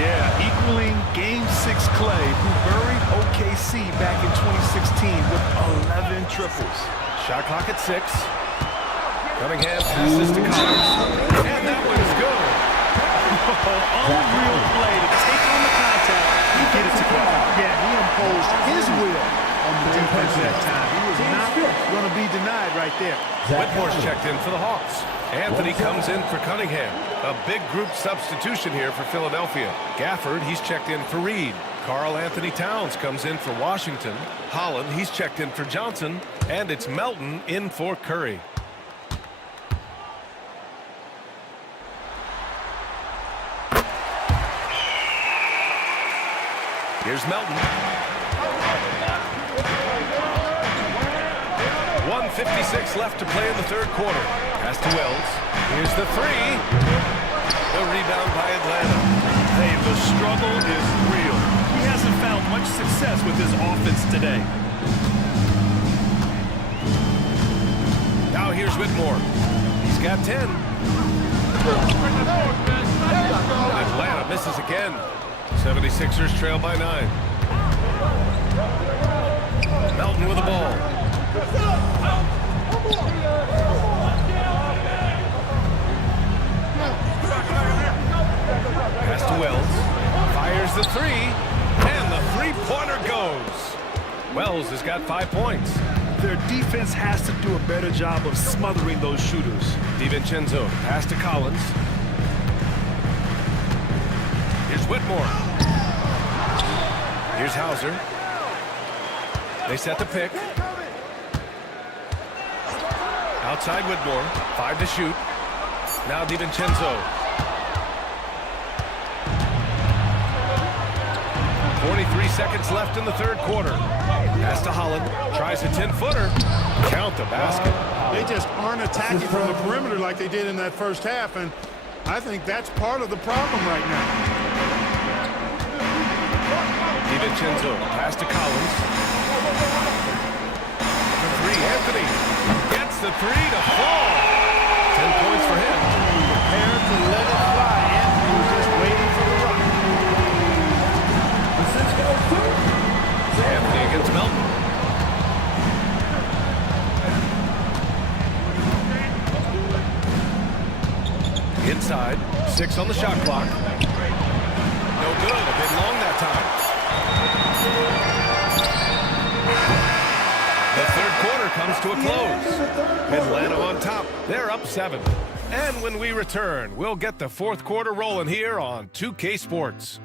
Yeah, equaling Game 6 Clay, who buried OKC back in 2016 with 11 triples. Shot clock at 6. Cunningham passes to Collins. And that one's good. Unreal play to take on the contact and get it to go. Yeah, he imposed his will on the defense that time. He was not going to be denied right there. Whitmore's checked in for the Hawks. Anthony comes in for Cunningham. A big group substitution here for Philadelphia. Gafford, he's checked in for Reed. Karl Anthony Towns comes in for Washington. Holland, he's checked in for Johnson. And it's Melton in for Curry. Here's Melton. 1:56 left to play in the 3rd quarter. Pass to Wells. Here's the 3. The rebound by Atlanta. Hey, the struggle is real. He hasn't found much success with his offense today. Now here's Whitmore. He's got 10. Atlanta misses again. 76ers trail by 9. Melton with the ball. Pass to Wells. Fires the 3. And the 3-pointer goes. Wells has got 5 points. Their defense has to do a better job of smothering those shooters. DiVincenzo. Pass to Collins. Here's Whitmore. Here's Hauser. They set the pick. Outside Whitmore. 5 to shoot. Now DiVincenzo. 43 seconds left in the 3rd quarter. Pass to Holland. Tries a 10-footer. Count the basket. They just aren't attacking from the perimeter like they did in that first half, and I think that's part of the problem right now. DiVincenzo. Pass to Collins. The 3, Anthony. Gets the 3 to fall. 10 points for him. Prepared to let it fly. Anthony was just waiting for the rock. Anthony against Melton. Inside. 6 on the shot clock. No good. A bit long that time. The 3rd quarter comes to a close. Atlanta on top. They're up 7. And when we return, we'll get the 4th quarter rolling here on 2K Sports.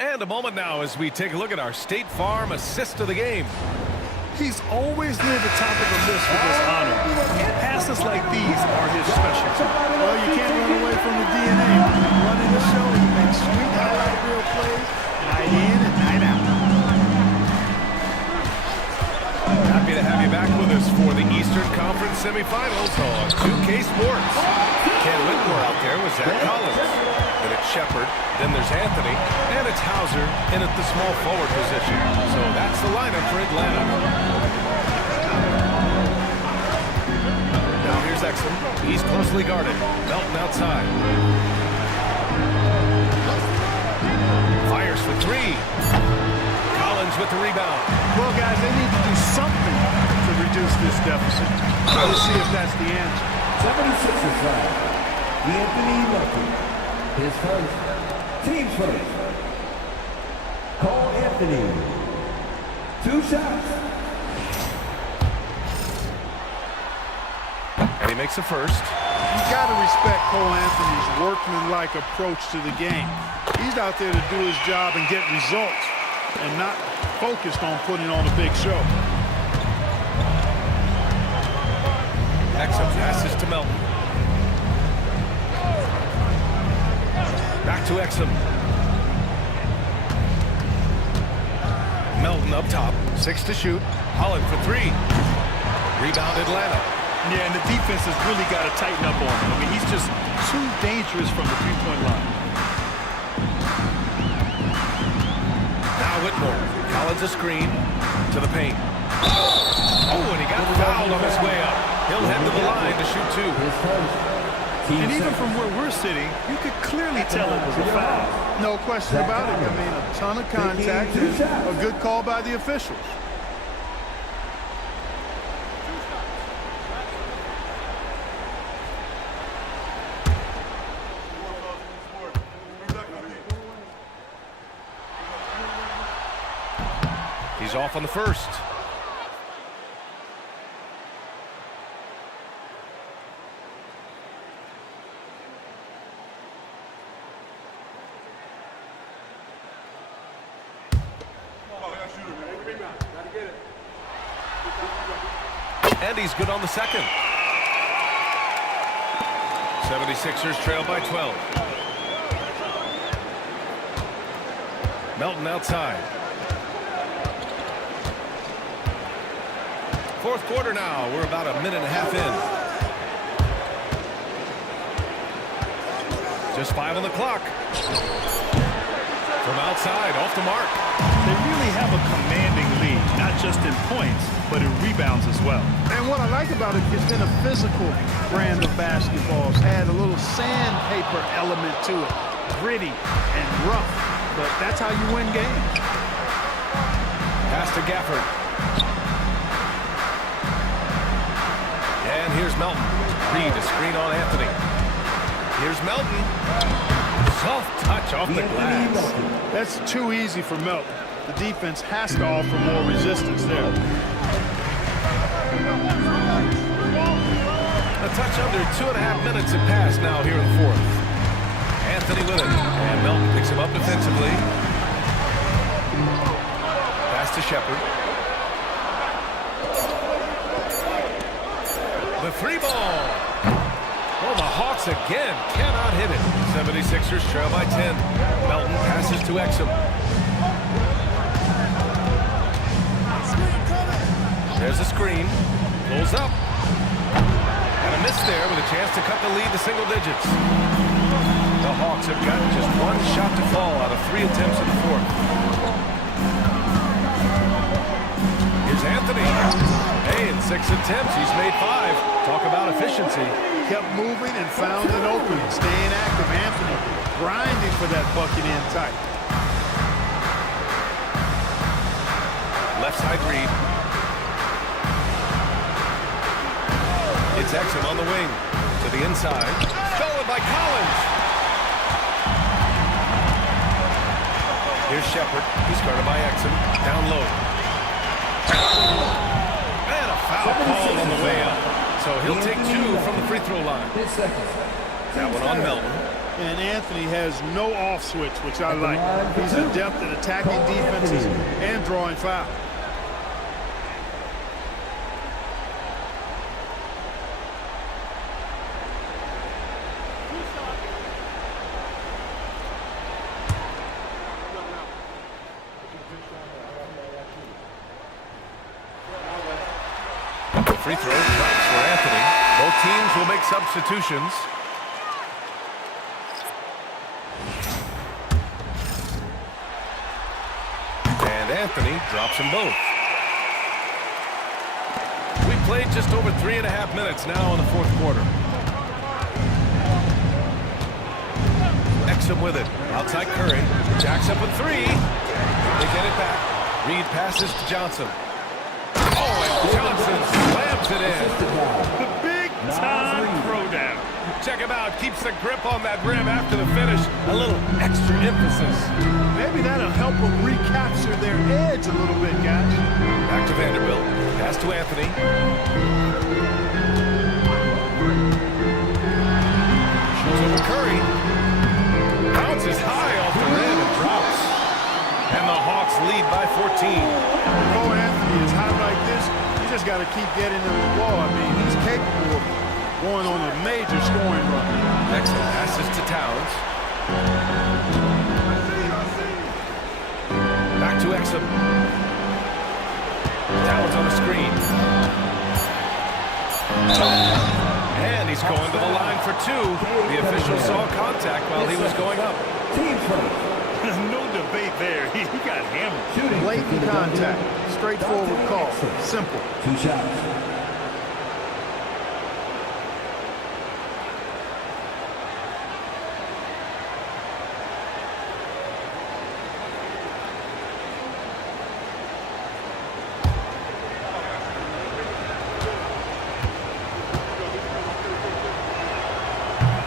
And a moment now as we take a look at our State Farm assist of the game. He's always near the top of the list for this honor. Passes like these are his specialty. Well, you can't run away from the DNA. Running the show, he makes sweet highlight reel plays, night in and night out. Happy to have you back with us for the Eastern Conference semifinals on 2K Sports. Ken Whitmore out there with Zach Collins. Then it's Shepard, then there's Anthony, and it's Hauser in at the small forward position. So that's the lineup for Atlanta. Now here's Exum. He's closely guarded. Melton outside. Fires for three. Collins with the rebound. Well, guys, they need to do something to reduce this deficit. Let's see if that's the answer. 76ers side, Anthony Melton. His first, team's first. Cole Anthony. 2 shots. And he makes the first. You got to respect Cole Anthony's workmanlike approach to the game. He's out there to do his job and get results and not focused on putting on a big show. Exum passes to Melton. Back to Exum. Melton up top. 6 to shoot. Holland for 3. Rebound Atlanta. Yeah, and the defense has really got to tighten up on him. I mean, he's just too dangerous from the three-point line. Now Whitmore. Collins a screen to the paint. Oh, and he got fouled on his way up. He'll head to the line to shoot 2. And even from where we're sitting, you could clearly tell it was a foul. No question about it. I mean, a ton of contact and a good call by the officials. He's off on the first. And he's good on the second. 76ers trail by 12. Melton outside. Fourth quarter now. We're about a minute and a half in. Just 5 on the clock. From outside, off the mark. They really have a commanding lead, not just in points, but in rebounds as well. And what I like about it, it's been a physical brand of basketball. It's had a little sandpaper element to it. Gritty and rough, but that's how you win games. Pass to Gafford. And here's Melton. Reed to screen on Anthony. Here's Melton. Soft touch off the glass. That's too easy for Melton. The defense has to offer more resistance there. A touch under 2.5 minutes have passed now here in the fourth. Anthony with it. And Melton picks him up defensively. Pass to Shepard. The 3 ball. Oh, the Hawks again cannot hit it. 76ers trail by 10. Melton passes to Exum. There's a screen. Pulls up. And a miss there with a chance to cut the lead to single digits. The Hawks have got just 1 shot to fall out of 3 attempts in the fourth. Here's Anthony. Hey, in 6 attempts, he's made 5. Talk about efficiency. Kept moving and found an opening. Staying active, Anthony grinding for that bucket in tight. Left side Reed. It's Exum on the wing. To the inside. Stolen by Collins. Here's Shepard. He's guarded by Exum. Down low. And a foul call on the way up. So he'll take 2 from the free throw line. That one on Melton. And Anthony has no off switch, which I like. He's adept at attacking defenses and drawing fouls. Free throw drops for Anthony. Both teams will make substitutions. And Anthony drops them both. We've played just over 3.5 minutes now in the fourth quarter. Exum with it. Outside Curry. Jacks up with 3. They get it back. Reed passes to Johnson. Oh, and Johnson slams it in. The big-time throwdown. Check him out. Keeps the grip on that rim after the finish. A little extra emphasis. Maybe that'll help them recapture their edge a little bit, guys. Back to Vanderbilt. Pass to Anthony. Shoots over Curry. Bounces high off the rim and drops. And the Hawks lead by 14. Oh, Anthony is hot like this. You just got to keep getting him the ball. I mean, he's capable of going on a major scoring run. Next passes to Towns. Back to Exum. Towns on the screen. And he's going to the line for 2. The official saw contact while he was going up. No debate there. He got hammered. Blatant contact. Straightforward call. Simple. 2 shots.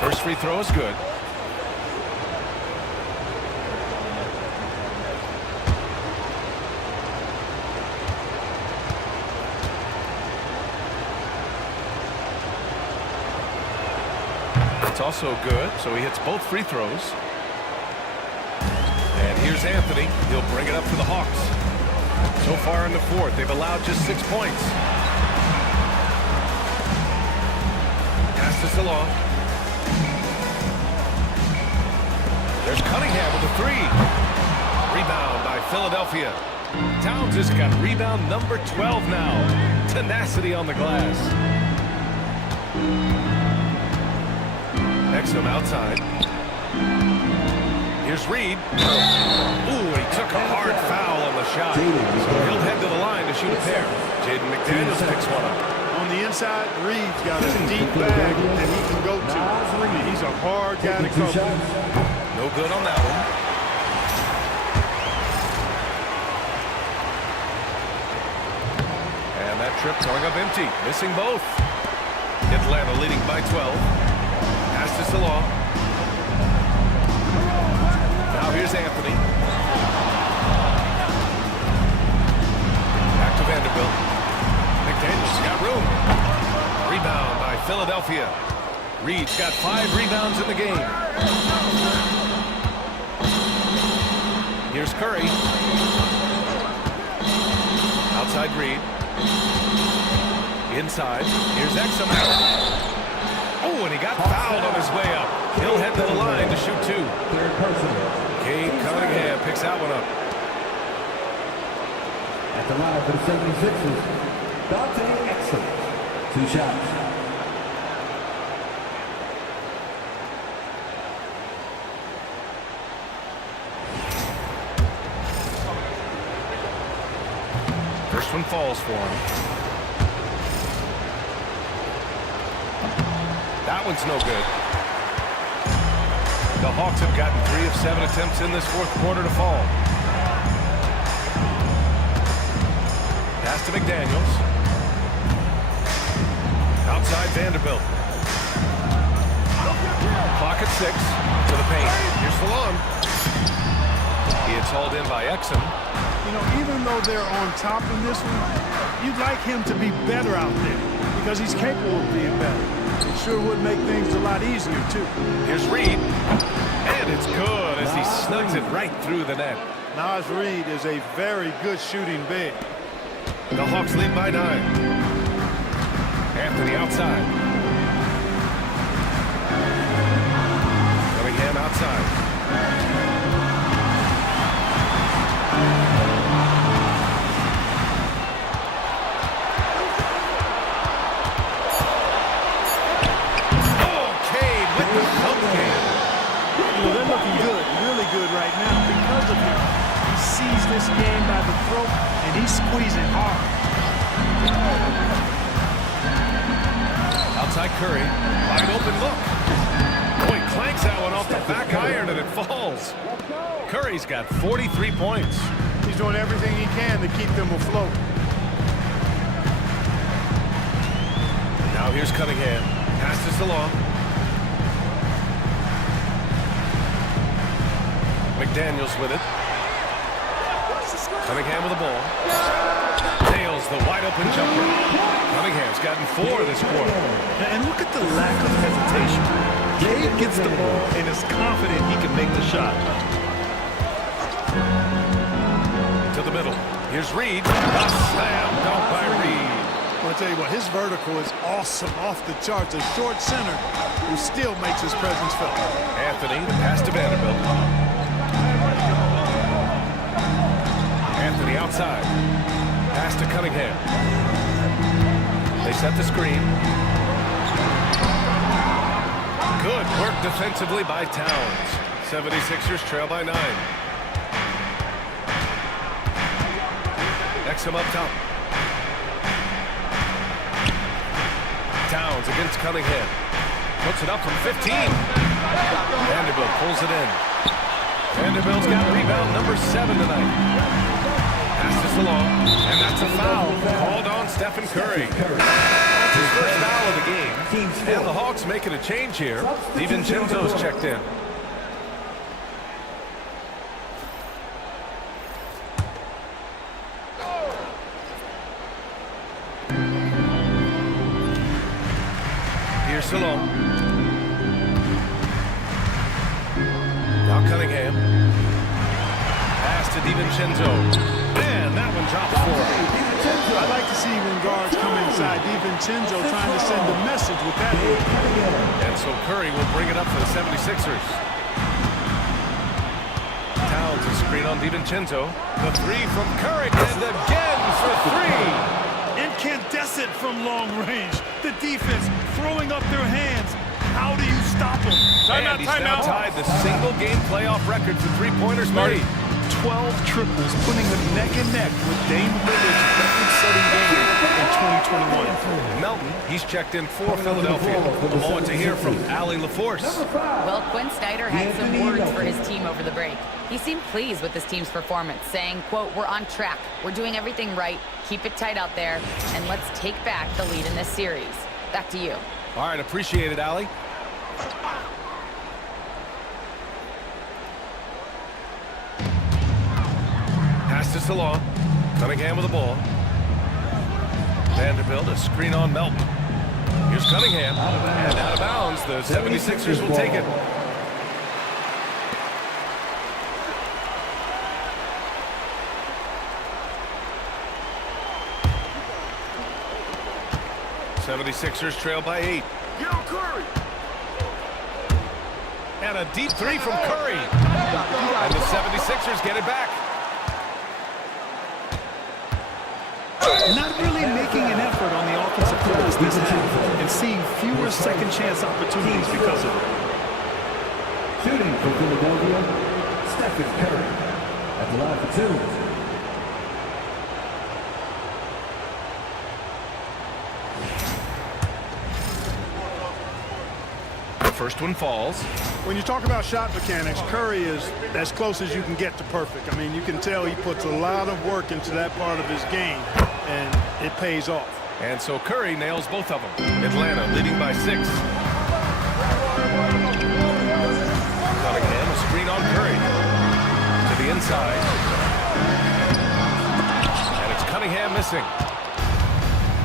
First free throw is good. It's also good, so he hits both free throws. And here's Anthony. He'll bring it up for the Hawks. So far in the fourth, they've allowed just 6 points. Pass to Salon. There's Cunningham with a 3. Rebound by Philadelphia. Towns has got rebound number 12 now. Tenacity on the glass. Exum outside. Here's Reed. Ooh, he took a hard foul on the shot. So he'll head to the line to shoot a pair. Jaden McDaniels picks one up. On the inside, Reed's got a deep bag that he can go to. He's a hard guy to cover. No good on that one. And that trip going up empty. Missing both. Atlanta leading by 12. Pass to Salon. Now here's Anthony. Back to Vanderbilt. McDaniels got room. Rebound by Philadelphia. Reed's got 5 rebounds in the game. Here's Curry. Outside Reed. Inside. Here's Exum. Oh, and he got fouled on his way up. He'll head to the line to shoot 2. Cade Cunningham picks that one up. At the line for the 76ers, Dante Exum. 2 shots. First one falls for him. That one's no good. The Hawks have gotten 3 of 7 attempts in this fourth quarter to fall. Pass to McDaniels. Outside Vanderbilt. Clock at 6 to the paint. Here's Salon. It's hauled in by Exum. You know, even though they're on top in this one, you'd like him to be better out there because he's capable of being better. It sure would make things a lot easier, too. Here's Reed. And it's good as he snugs it right through the net. Naz Reid is a very good shooting big. The Hawks lead by 9. Anthony outside. Cunningham outside. They're looking good, really good right now because of him. He sees this game by the throat, and he's squeezing hard. Outside Curry. Wide open look. Boy, clanks that one off the back iron, and it falls. Curry's got 43 points. He's doing everything he can to keep them afloat. Now here's Cunningham. Pass this along. McDaniels with it. Cunningham with the ball. Nails the wide open jumper. Cunningham's gotten 4 this quarter. And look at the lack of hesitation. Gabe gets the ball and is confident he can make the shot. To the middle. Here's Reed. A slam dunk by Reed. Well, I'll tell you what, his vertical is awesome, off the charts. A short center who still makes his presence felt. Anthony, the pass to Vanderbilt. Anthony outside. Pass to Cunningham. They set the screen. Good work defensively by Towns. 76ers trail by 9. Exum up top. Towns against Cunningham. Puts it up from 15. Vanderbilt pulls it in. Vanderbilt's got rebound number 7 tonight. Pass this along, and that's a foul called on Stephen Curry. That's his first foul of the game. And the Hawks making a change here. DiVincenzo's checked in. Here's Salone. Now Cunningham. Pass to DiVincenzo. Man, that one drops 4. I like to see when guards come inside. DiVincenzo trying to send a message with that. And so Curry will bring it up for the 76ers. Towns a screen on DiVincenzo. The 3 from Curry, and again for 3. Incandescent from long range. The defense throwing up their hands. How do you stop him? And he's now tied the single-game playoff record for three-pointers made. 12 triples, putting them neck and neck with Dame Lillard's record-setting game in 2021. Melton, he's checked in for Philadelphia. A moment to hear from Allie LaForce. Well, Quinn Snyder had some words for his team over the break. He seemed pleased with his team's performance, saying, quote, "We're on track. We're doing everything right. Keep it tight out there, and let's take back the lead in this series." Back to you. All right, appreciate it, Allie. Pass this along. Cunningham with the ball. Vanderbilt, a screen on Melton. Here's Cunningham, and out of bounds. The 76ers will take it. '76ers trail by 8. Yo, Curry! And a deep 3 from Curry. And the 76ers get it back. Not really making an effort on the offensive glass this half and seeing fewer second chance opportunities because of it. Shooting for Philadelphia, Stephen Curry. At the line for 2. First one falls. When you talk about shot mechanics, Curry is as close as you can get to perfect. I mean, you can tell he puts a lot of work into that part of his game, and it pays off. And so Curry nails both of them. Atlanta leading by 6. Cunningham, a screen on Curry. To the inside. And it's Cunningham missing.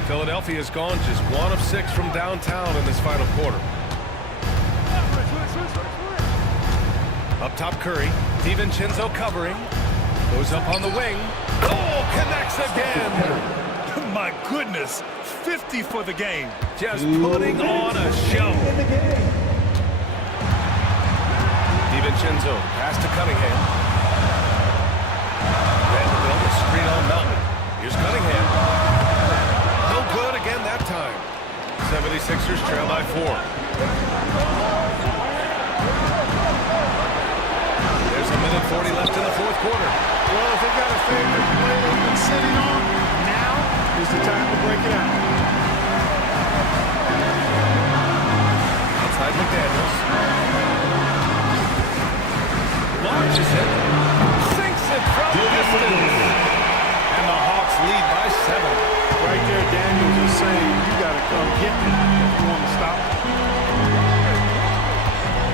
Philadelphia's gone just 1 of 6 from downtown in this final quarter. Up top, Curry. DiVincenzo covering. Goes up on the wing. Oh, connects again. My goodness, 50 for the game. Just putting on a show. DiVincenzo, pass to Cunningham. Vanderbilt, a screen on Melton. Here's Cunningham. No good again that time. 76ers trail by 4. There's a minute 40 left in the fourth quarter. Well, if they got a favorite play they've been sitting on, now is the time to break it out. Outside McDaniels. Launches it. Sinks it from distance. And the Hawks lead by 7. Right there, Daniels is saying, you got to come get me if you want to stop.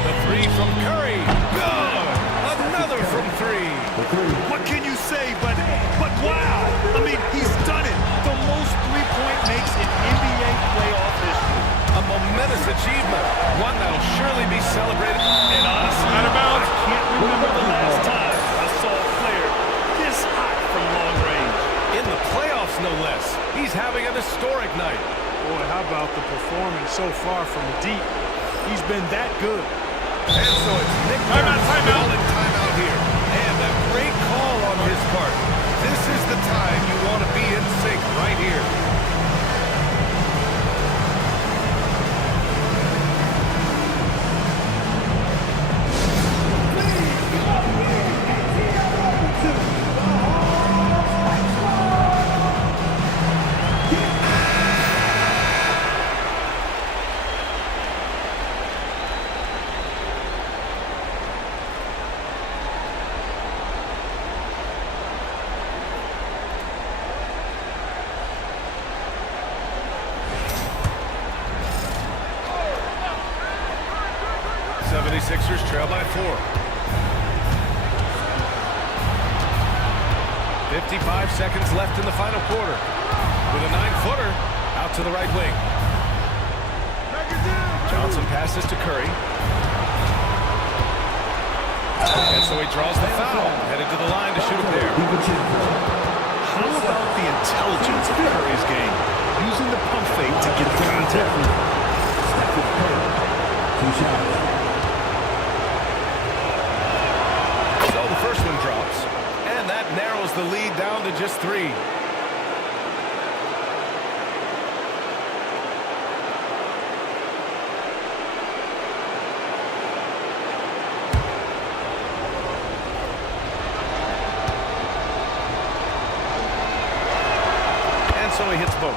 The 3 from Curry. Good. Another from 3. What can you say but wow? I mean, he's done it. The most three-point makes in NBA playoff history. A momentous achievement. One that'll surely be celebrated. And honestly, I can't remember the last time I saw a player this hot from long range. In the playoffs, no less. He's having an historic night. Boy, how about the performance so far from deep? He's been that good. And so it's Nick Nurse calling timeout here. And a great call on his part. This is the time you want to be in sync right here. Sixers trail by 4. 55 seconds left in the final quarter. With a 9-footer out to the right wing. Johnson passes to Curry. And so he draws the foul. Headed to the line to shoot a pair. How about the intelligence of Curry's game? Using the pump fake to get the contact. First one drops, and that narrows the lead down to just 3. And so he hits both.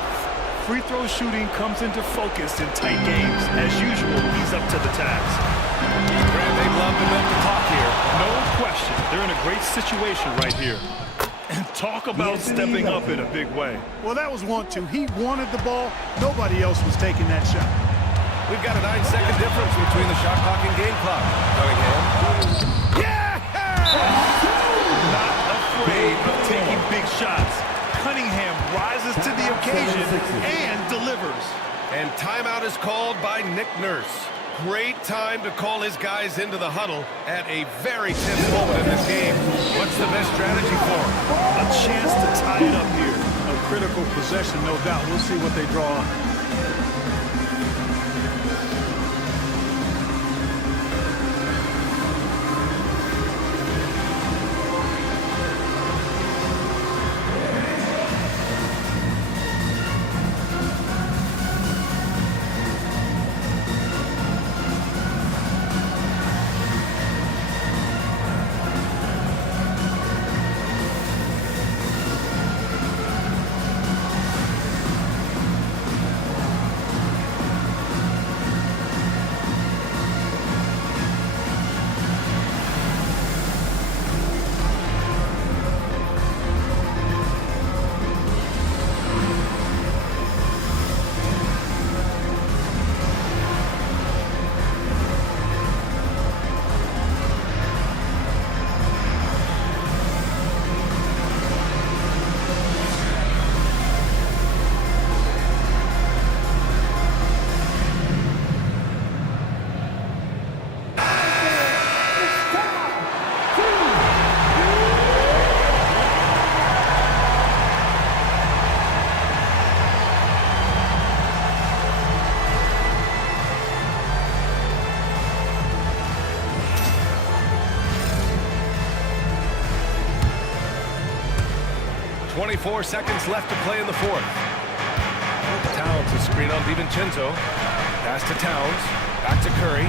Free throw shooting comes into focus in tight games. As usual, he's up to the task. They'd love to milk the clock here. No question. They're in a great situation right here. And talk about stepping up in a big way. Well, that was 1-2. He wanted the ball. Nobody else was taking that shot. We've got a 9-second difference between the shot clock and game clock. Cunningham. Yeah! Not afraid of taking big shots. Cunningham rises to the occasion and delivers. And timeout is called by Nick Nurse. Great time to call his guys into the huddle at a very tense moment in this game. What's the best strategy for him? A chance to tie it up here. A critical possession, no doubt. We'll see what they draw up. 24 seconds left to play in the fourth. Towns is screen on DiVincenzo. Pass to Towns. Back to Curry.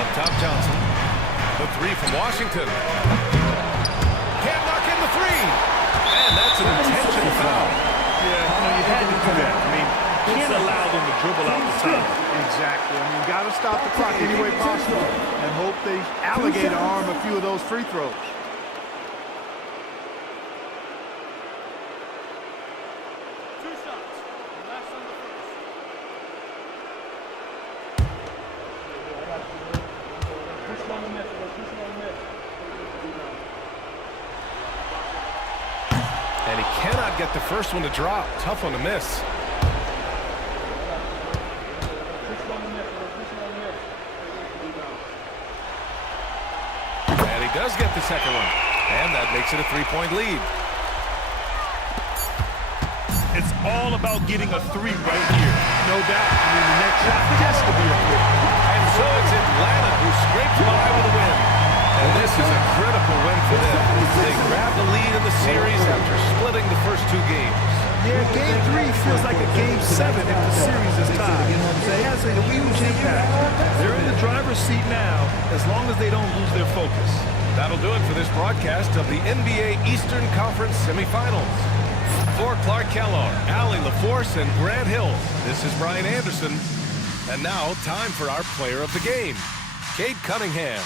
Up top, Johnson. The three from Washington. Can't knock in the three. And that's an intentional foul. Yeah, you had to do that. I mean, you can't allow them to dribble out the time. Exactly. I mean, you got to stop the clock any way possible and hope they alligator arm a few of those free throws. And he cannot get the first one to drop. Tough one to miss. And he does get the second one. And that makes it a three-point lead. It's all about getting a three right here. No doubt. I mean, the next shot has to be a three. And so it's Atlanta who scraped by with a win. And this is a critical win for them. They grab the lead in the series after splitting the first two games. Yeah, game 3 feels like a game 7 if the series is tied. It has a huge impact. They're in the driver's seat now as long as they don't lose their focus. That'll do it for this broadcast of the NBA Eastern Conference semifinals. For Clark Kellogg, Allie LaForce, and Grant Hill, this is Brian Anderson. And now, time for our player of the game, Cade Cunningham.